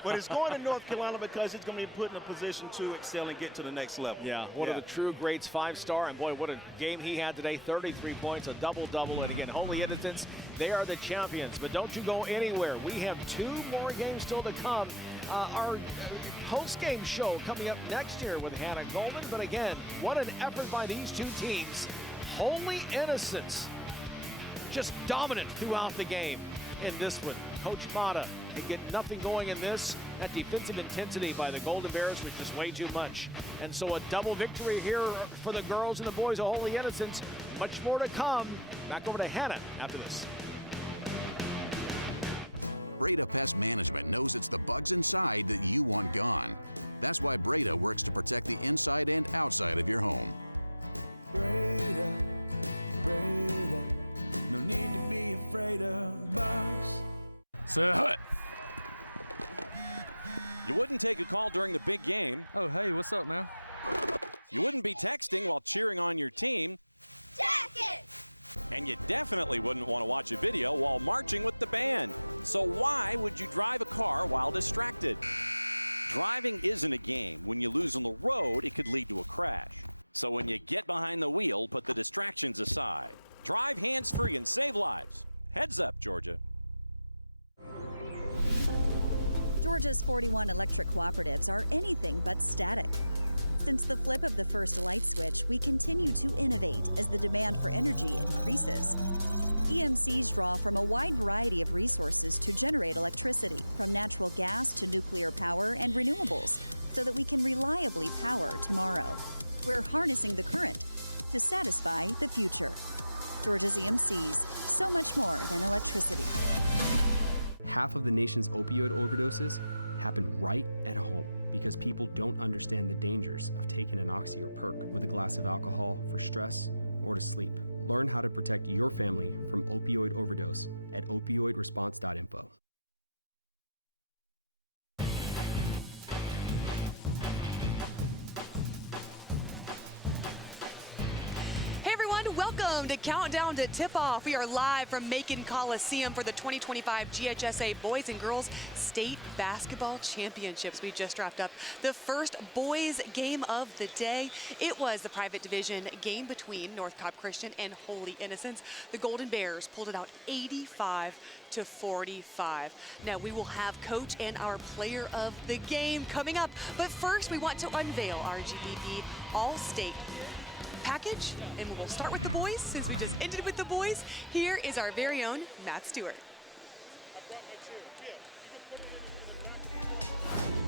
but he's going to North Carolina because he's going to be put in a position to excel and get to the next level. Yeah, one of the true greats, 5-star, and boy, what a game he had today. 33 points, a double-double, and again, Holy Innocents, they are the champions. But don't you go anywhere. We have 2 more games still to come. Our post-game show coming up next year with Hannah Golden. But again, what an effort by these 2 teams. Holy Innocents just dominant throughout the game in this one. Coach Mata can get nothing going in this. That defensive intensity by the Golden Bears was just way too much. And so a double victory here for the girls and the boys of Holy Innocents. Much more to come. Back over to Hannah after this. Breda Pest Management knows it's the bugs inside that you want gone. That's why Breda works to protect the inside and outside of your home. Breda, Breda, no need to be afraid of bugs. So, you wouldn't take a call during the big game. Oh, hey, what's up, man? You wouldn't be texting while cheering on your team. Jacket! And you definitely wouldn't want to watch a video while marching with the band. So why would you drive a car while distracted? Driving isn't a game. When you lose on the road, it could lead to a crash. So when you get behind the wheel, put the distractions aside. Drive hands-free and save lives. Heads up, Georgia. Georgia's 41 electric cooperatives are anything but static. Since the flip of the first light switch, we continue to innovate as the demand for energy increases. EMCs draw from a wide variety of resources to generate electricity, from natural gas to nuclear power and renewables, so that we can reliably power tomorrow. We're harnessing the current to satisfy the future. Georgia's EMCs, so much more than electricity. Half of the nation's opioid overdoses happen right at home because people don't understand the dangers of taking an oxy or perk with a glass of alcohol for stress or to sleep. Learn how to protect your family from opioid overdose at opioidresponse.info. Welcome to Countdown to Tip-Off. We are live from Macon Coliseum for the 2025 GHSA Boys and Girls State Basketball Championships. We just wrapped up the first boys game of the day. It was the private division game between North Cobb Christian and Holy Innocents. The Golden Bears pulled it out 85-45. Now we will have coach and our player of the game coming up. But first we want to unveil our GPB All-State package, and we'll start with the boys since we just ended with the boys. Here is our very own Matt Stewart.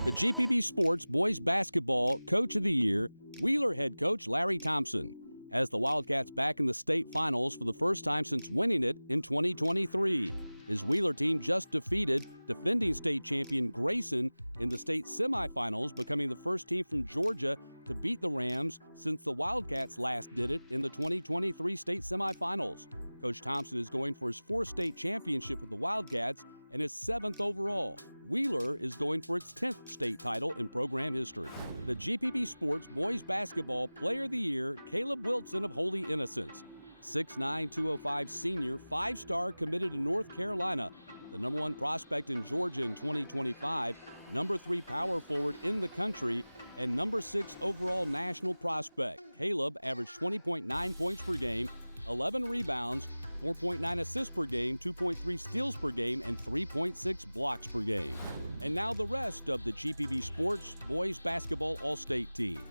The GPB Sports Boys Basketball Coach of the Year, Wheeler head coach Larry Thompson, has the Wildcats back in the state finals for the first time since winning it in 2023. His Wheeler team just defeated defending state champion Grayson in the state semifinals, becoming the first team from Georgia to beat the Rams since the Wildcats last did it in the 2023 state semifinals. Coach Thompson is going for his fourth state championship with the Wildcats and his 7th overall. Wheeler is going for its 10th state title in program history. The GPB Sports Boys Basketball Player of the Year, Caleb Wilson of Holy Innocents. 6'9", 205 senior, 5-star committed to North Carolina, the number 1 prospect in Georgia in 2025, number 3 power forward in the country, and number 6 overall national prospect. Caleb averaged 20.9 points per game, 11 rebounds, 4.9 assists per game, 2.3 steals per game, and 3.6 blocks per game. And now the rest of the GPB Sports Boys Basketball All-State team.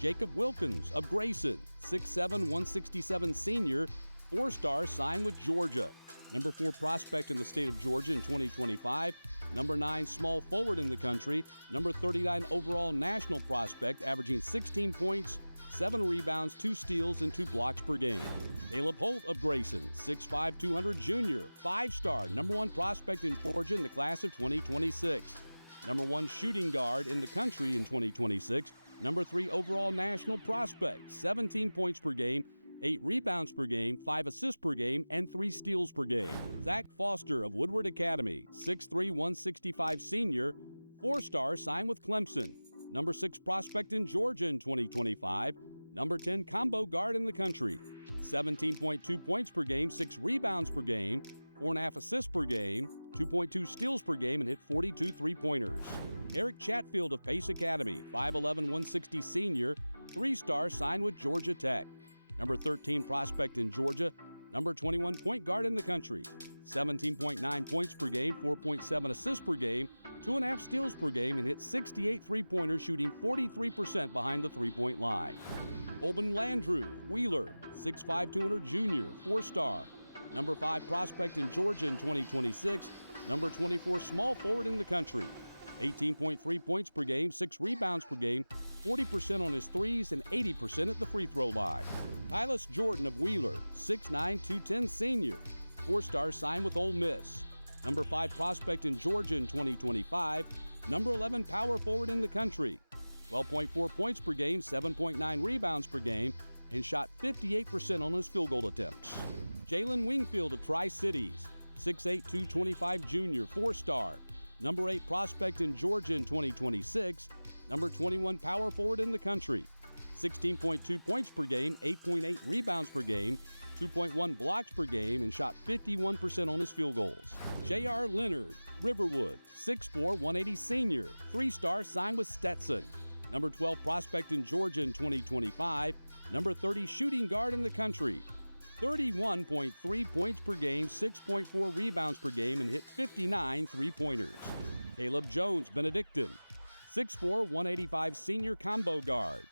Jacob Wilkins of Grayson, 6'7", 167 senior, 4-star, signed with Georgia. Number 4 prospect in the state of Georgia in 2025. Number 9 small forward in the country. Number 39 overall national prospect, averaging 16 points, 7 rebounds, 2 steals, and 2 blocks per game. Caleb Holt of Grayson, 6'5", 200 junior, 5-star, number 1 prospect in Georgia in the class of 2026. Number 1 shooting guard in the country in 2026. Number 3 overall national prospect, 17 points per game, 8 rebounds per game, 5 assists per game, and 3 steals per game. Zach Foster of Woodward Academy, 6'3", 165 senior, 4-star, signed with Clemson. Number 6 prospect in Georgia in 2025. Number 10 combo guard in the country. 17.2 points per game, 6 rebounds per game, 4.5 assists per game, 2.2 steals per game, and hit 42 three-pointers. Eric Chatfield of Pace Academy, 5'11", 160 senior, 3-star, signed with Georgia Tech. Number 13 prospect in Georgia, number 21 point guard in the country. 17.9 points per game, 4.7 assists per game, 2.5 steals per game, and hit 68 three-pointers, shooting 43% behind the three-point line. Obin Landrew, Wheeler, 6'5", 200 junior, 4-star. Number 5 prospect in Georgia in 2026. Number 24 small forward in the country. 18.3 points per game, 6 rebounds per game, 40% on his threes, and 80% at the free throw line. Tyler Jordan of Wheeler, 6'9", 210 senior, 4-star, signed with Ole Miss. Number 5 prospect in Georgia in 2025. Number 11 power forward in the country. 12.4 points per game, 7.9 rebounds per game, and shot 58% on his field goal attempts. Jalen Wingfield of Tri-Cities, 6'8", 225 junior, 4-star. Number 8 prospect in Georgia in 2026. Number 21 power forward in the country. 16.2 points per game, 8.8 rebounds per game, 2.1 blocks per game, and shot 51% on his field goals. J.R. Leonard, Riverwood, 6'4", 180 senior, 3-star, signed with Stetson. Number 12 prospect in Georgia in 2025, number 30 shooting guard in the country. 31.3 points per game, 6.4 rebounds per game, and hit 59 three-pointers. Caleb Jones, Benedictine, 6'4", 185 senior combo guard.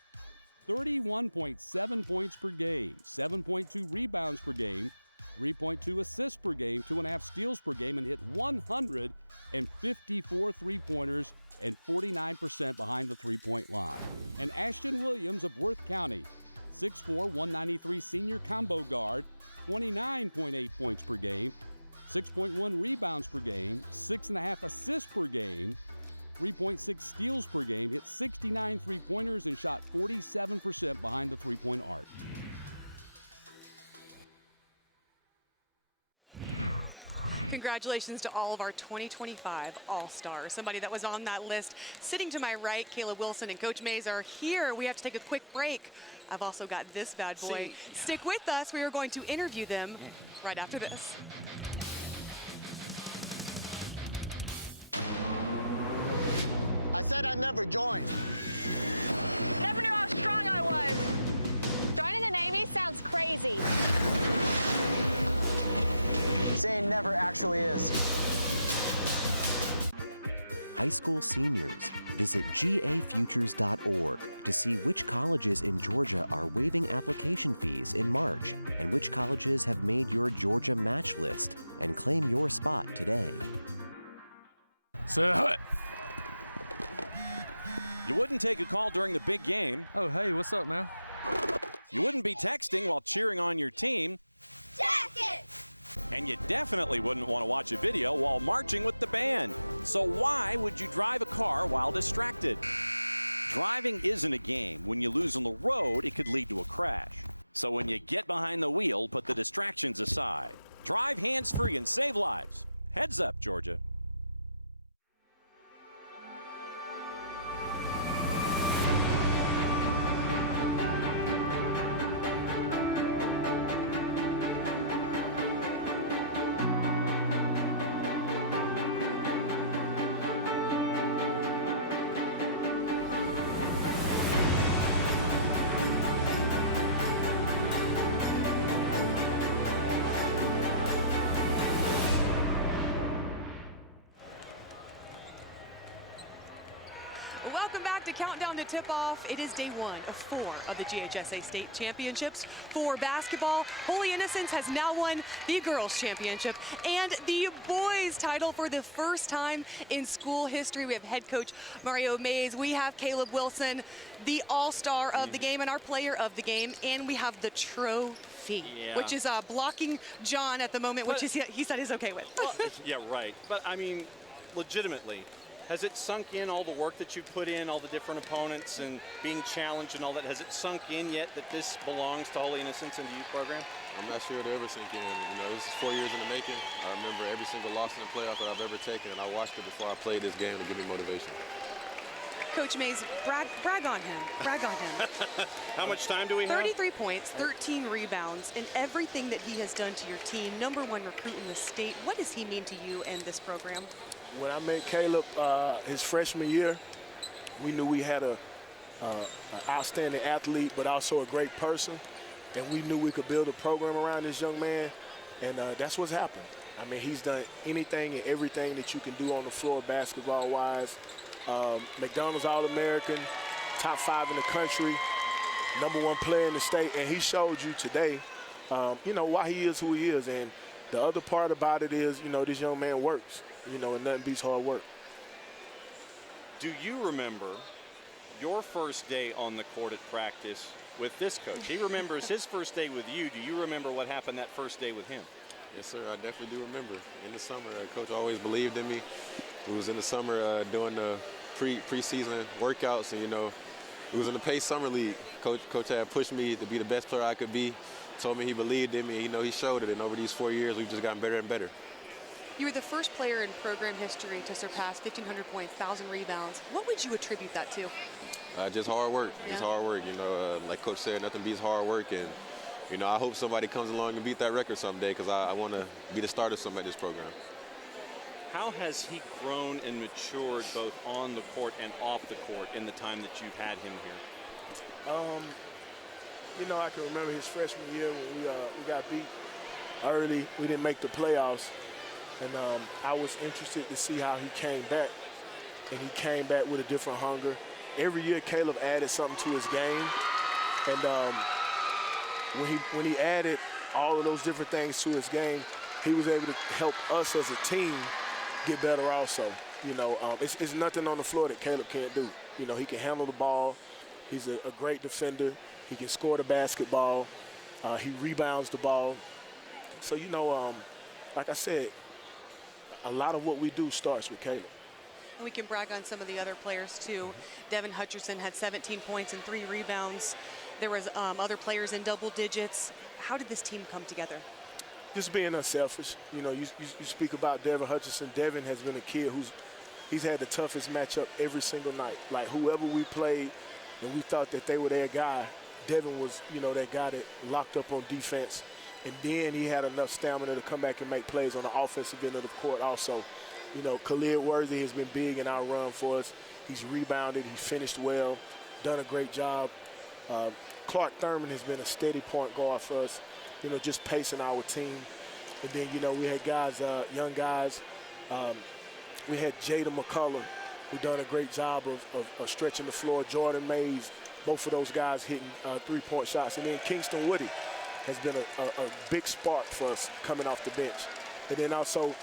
31.7 points per game, 7.2 rebounds per game, 3.2 assists per game, 2.5 steals per game, and hit 154 three-pointers and 49% behind the three-point line. And Ashton Williams of Worth County, 6'4", 193 senior combo guard, 29.8 points per game, 6.1 rebounds per game, 6.5 assists per game, 3.6 steals per game, hit 69 three-pointers, and shot 47% behind the three-point arc. Congratulations to all of our 2025 All-Stars. Somebody that was on that list. Sitting to my right, Caleb Wilson and Coach Mays are here. We have to take a quick break. I've also got this bad boy. Stick with us. We are going to interview them right after this. I said I'd never join. Never knew how strong I was. Joining the Navy sounds crazy. Saying never actually is. High school seniors, visit gafutures.org to see which colleges in Georgia are waiving application fees in March and which colleges have made your Georgia match list, and claim your spot today. You wouldn't take a call during the big game. Oh, hey, what's up, man? You wouldn't be texting while cheering on your team. Jacket! And you definitely wouldn't want to watch a video while marching with the band. So why would you drive a car while distracted? Driving isn't a game. When you lose on the road, it could lead to a crash. So when you get behind the wheel, put the distractions aside. Drive hands-free and save lives. Heads up, Georgia. Welcome back to Countdown to Tip-Off. It is day one of 4 of the GHSA State Championships for basketball. Holy Innocents has now won the girls' championship and the boys' title for the first time in school history. We have head coach Mario Mays. We have Caleb Wilson, the all-star of the game and our player of the game. And we have the trophy, which is blocking John at the moment, which is he said is okay with. Well, yeah, right. But, I mean, legitimately, has it sunk in, all the work that you've put in, all the different opponents and being challenged and all that? Has it sunk in yet that this belongs to Holy Innocents and the youth program? I'm not sure it'll ever sink in. You know, this is 4 years in the making. I remember every single loss in the playoff that I've ever taken, and I watched it before I played this game to give me motivation. Coach Mays, brag on him. Brag on him. How much time do we have? 33 points, 13 rebounds, and everything that he has done to your team. #1 recruit in the state. What does he mean to you and this program? When I met Caleb his freshman year, we knew we had an outstanding athlete, but also a great person. And we knew we could build a program around this young man, and that's what's happened. I mean, he's done anything and everything that you can do on the floor basketball-wise. McDonald's All-American, top 5 in the country, #1 player in the state, and he showed you today, you know, why he is who he is. And the other part about it is, you know, this young man works, you know, and nothing beats hard work. Do you remember your first day on the court at practice with this coach? He remembers his first day with you. Do you remember what happened that first day with him? Yes, sir, I definitely do remember. In the summer, Coach always believed in me. We was in the summer doing the preseason workouts, and, you know, it was in the Pace Summer League. Coach had pushed me to be the best player I could be, told me he believed in me. You know, he showed it, and over these 4 years, we've just gotten better and better. You were the first player in program history to surpass 1,500 points, 1,000 rebounds. What would you attribute that to? Just hard work. Yeah. Just hard work. You know, like Coach said, nothing beats hard work. And you know, I hope somebody comes along and beat that record someday because I want to be the starter some at this program. How has he grown and matured both on the court and off the court in the time that you've had him here? You know, I can remember his freshman year when we got beat early. We didn't make the playoffs. And I was interested to see how he came back. And he came back with a different hunger. Every year, Caleb added something to his game. And when he added all of those different things to his game, he was able to help us as a team get better also. You know, it's nothing on the floor that Caleb can't do. You know, he can handle the ball. He's a great defender. He can score the basketball. He rebounds the ball. So, you know, like I said, a lot of what we do starts with Caleb. And we can brag on some of the other players, too. Devin Hutcherson had 17 points and 3 rebounds. There was other players in double digits. How did this team come together? Just being unselfish. You know, you speak about Devin Hutcherson. Devin has been a kid he's had the toughest matchup every single night. Like, whoever we played and we thought that they were their guy, Devin was, you know, that guy that locked up on defense. And then he had enough stamina to come back and make plays on the offensive end of the court also. You know, Khalid Worthy has been big in our run for us. He's rebounded. He finished well, done a great job. Clark Thurman has been a steady point guard for us, you know, just pacing our team. And then, you know, we had guys, young guys. We had Jada McCullough, who done a great job of stretching the floor. Jordan Mays, both of those guys hitting three-point shots. And then Kingston Woody has been a big spark for us coming off the bench. And then also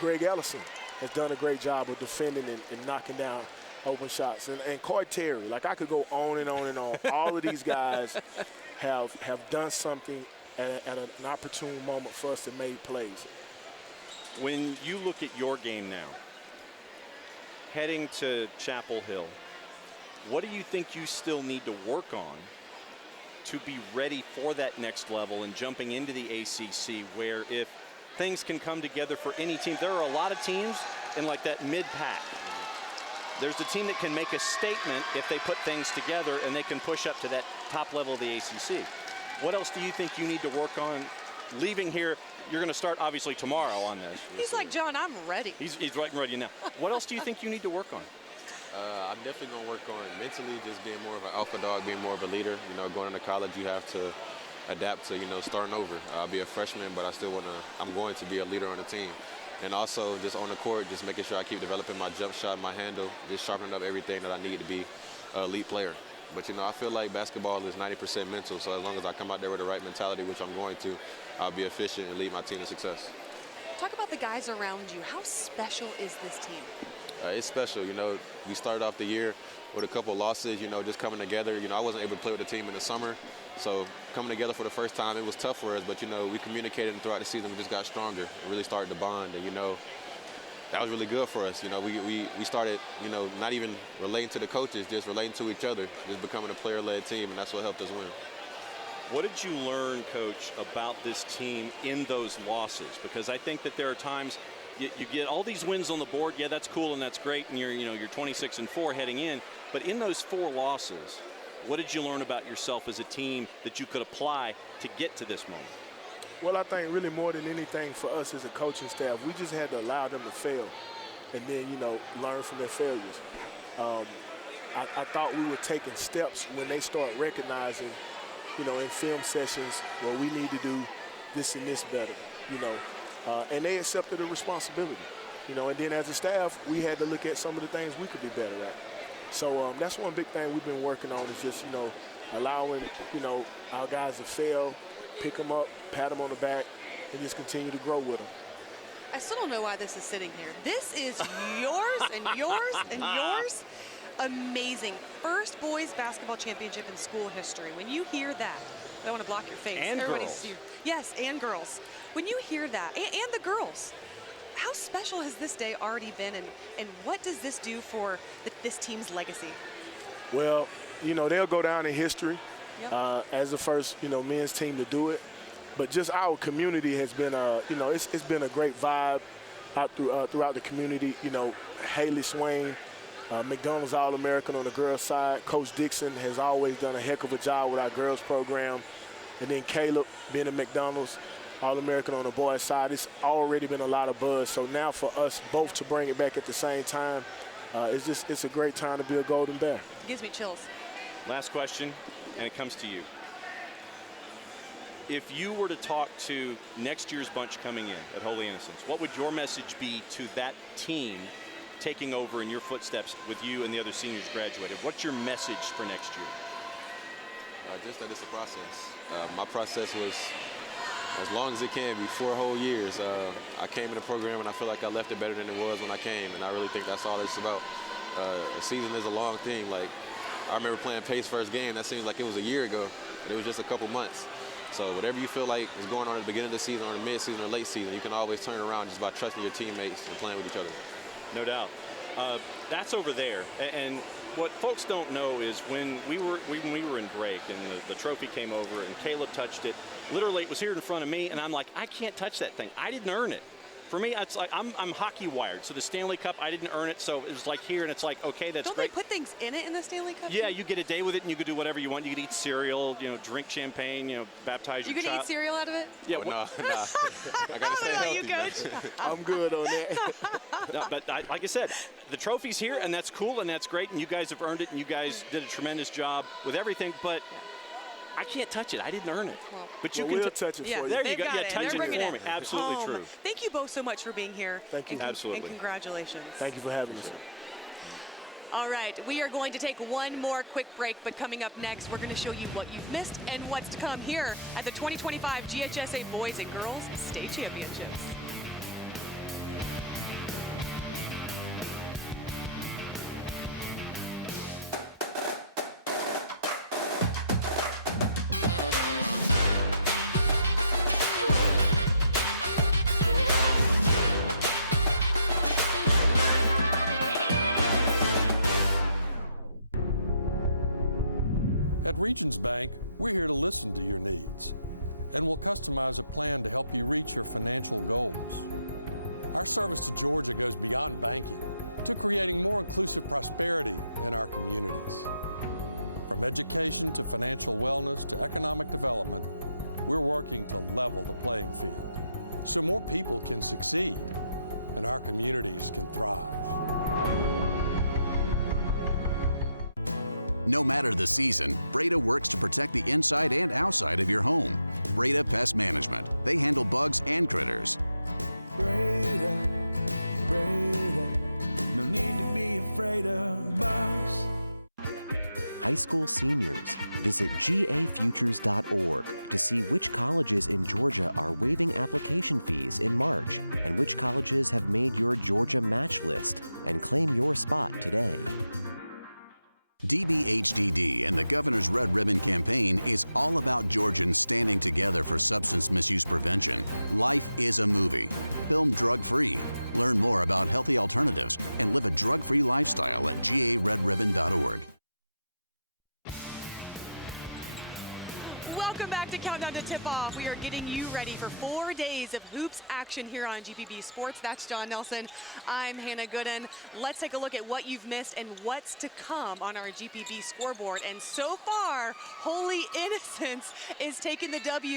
Greg Ellison has done a great job of defending and knocking down open shots. And Coy Terry, like, I could go on and on and on. All of these guys have done something at an opportune moment for us to make plays. When you look at your game now, heading to Chapel Hill, what do you think you still need to work on to be ready for that next level and jumping into the ACC, where if things can come together for any team, there are a lot of teams in like that mid-pack. There's a team that can make a statement if they put things together and they can push up to that top level of the ACC. What else do you think you need to work on leaving here? You're going to start obviously tomorrow on this. He's like, John, I'm ready. He's right and ready now. What else do you think you need to work on? I'm definitely going to work on mentally, just being more of an alpha dog, being more of a leader. You know, going into college, you have to adapt to, you know, starting over. I'll be a freshman, but I'm going to be a leader on the team. And also just on the court, just making sure I keep developing my jump shot, my handle, just sharpening up everything that I need to be an elite player. But, you know, I feel like basketball is 90% mental, so as long as I come out there with the right mentality, which I'm going to, I'll be efficient and lead my team to success. Talk about the guys around you. How special is this team? It's special. You know, we started off the year with a couple losses, you know, just coming together. You know, I wasn't able to play with the team in the summer, so coming together for the first time, it was tough for us, but, you know, we communicated, and throughout the season we just got stronger and really started to bond, and, you know, that was really good for us. You know, we started, you know, not even relating to the coaches, just relating to each other, just becoming a player-led team, and that's what helped us win. What did you learn, Coach, about this team in those losses? Because I think that there are times you get all these wins on the board. Yeah, that's cool and that's great, and you're 26-4 heading in. But in those 4 losses, what did you learn about yourself as a team that you could apply to get to this moment? Well, I think really more than anything for us as a coaching staff, we just had to allow them to fail and then, you know, learn from their failures. I thought we were taking steps when they start recognizing, you know, in film sessions, well, we need to do this and this better, you know. And they accepted the responsibility, you know. And then as a staff, we had to look at some of the things we could be better at. So that's one big thing we've been working on is just, you know, allowing, you know, our guys to fail, pick them up, pat them on the back, and just continue to grow with them. I still don't know why this is sitting here. This is yours and yours and yours. Amazing. First boys basketball championship in school history. When you hear that, I don't want to block your face. And girls. Yes, and girls. When you hear that, and the girls, how special has this day already been, and what does this do for this team's legacy? Well, you know, they'll go down in history as the first, you know, men's team to do it. But just our community has been, you know, it's been a great vibe out throughout the community. You know, Haley Swain, McDonald's All-American on the girls' side. Coach Dixon has always done a heck of a job with our girls' program. And then Caleb being a McDonald's All-American on the boys' side, it's already been a lot of buzz. So now for us both to bring it back at the same time, it's a great time to be a Golden Bear. It gives me chills. Last question, and it comes to you. If you were to talk to next year's bunch coming in at Holy Innocents, what would your message be to that team taking over in your footsteps with you and the other seniors graduated? What's your message for next year? Just that it's a process. My process was as long as it can be, 4 whole years. I came in the program and I feel like I left it better than it was when I came, and I really think that's all it's about. A season is a long thing. Like, I remember playing Pace first game. That seems like it was a year ago, and it was just a couple months. So whatever you feel like is going on at the beginning of the season or the mid-season or late season, you can always turn around just by trusting your teammates and playing with each other. No doubt. That's over there. And what folks don't know is when we were in break and the trophy came over and Caleb touched it, literally it was here in front of me, and I'm like, I can't touch that thing. I didn't earn it. For me, it's like I'm hockey wired. So the Stanley Cup, I didn't earn it. So it was like here, and it's like, okay, that's great. Don't they put things in it in the Stanley Cup? Yeah, you get a day with it, and you could do whatever you want. You could eat cereal, drink champaign, baptize your child. You could eat cereal out of it? Yeah, no. I gotta stay healthy. You, Coach? I'm good on that. No, but like I said, the trophy's here, and that's cool, and that's great, and you guys have earned it, and you guys did a tremendous job with everything, but I can't touch it. I didn't earn it. But you can touch it for you. There you go. Yeah, touch it for me. Absolutely true. Thank you both so much for being here. Thank you. Absolutely. And congratulations. Thank you for having us. All right, we are going to take one more quick break, but coming up next, we're going to show you what you've missed and what's to come here at the 2025 GHSA Boys and Girls State Championships. At Regions Bank, we're here to listen to your needs, and we'll customize a plan to help you reach your financial goals. Our service to Georgia goes beyond banking to creating more inclusive prosperity in our communities. From education to financial wellness to economic development, we're working to level the playing field so more people can succeed and our communities can thrive. No matter the season, Breda works to protect the inside and outside of your home. Breda Pest Management. They handle bugs and critters. Breda, no need to be afraid of bugs. High school seniors, visit gafutures.org to see which colleges in Georgia are waiving application fees in March and which colleges have made your Georgia match list, and claim your spot today. DBHDD and the Governor's Red Ribbon Campaign is all about Georgians standing together for substance misuse prevention. Life is a movie. Film drug-free. Learn more about healthy alternatives and live a drug-free lifestyle at garedribbon.org. Welcome back to Countdown to Tip-Off. We are getting you ready for 4 days of hoops action here on GPB Sports. That's John Nelson. I'm Hannah Gooden. Let's take a look at what you've missed and what's to come on our GPB scoreboard. And so far, Holy Innocents is taking the W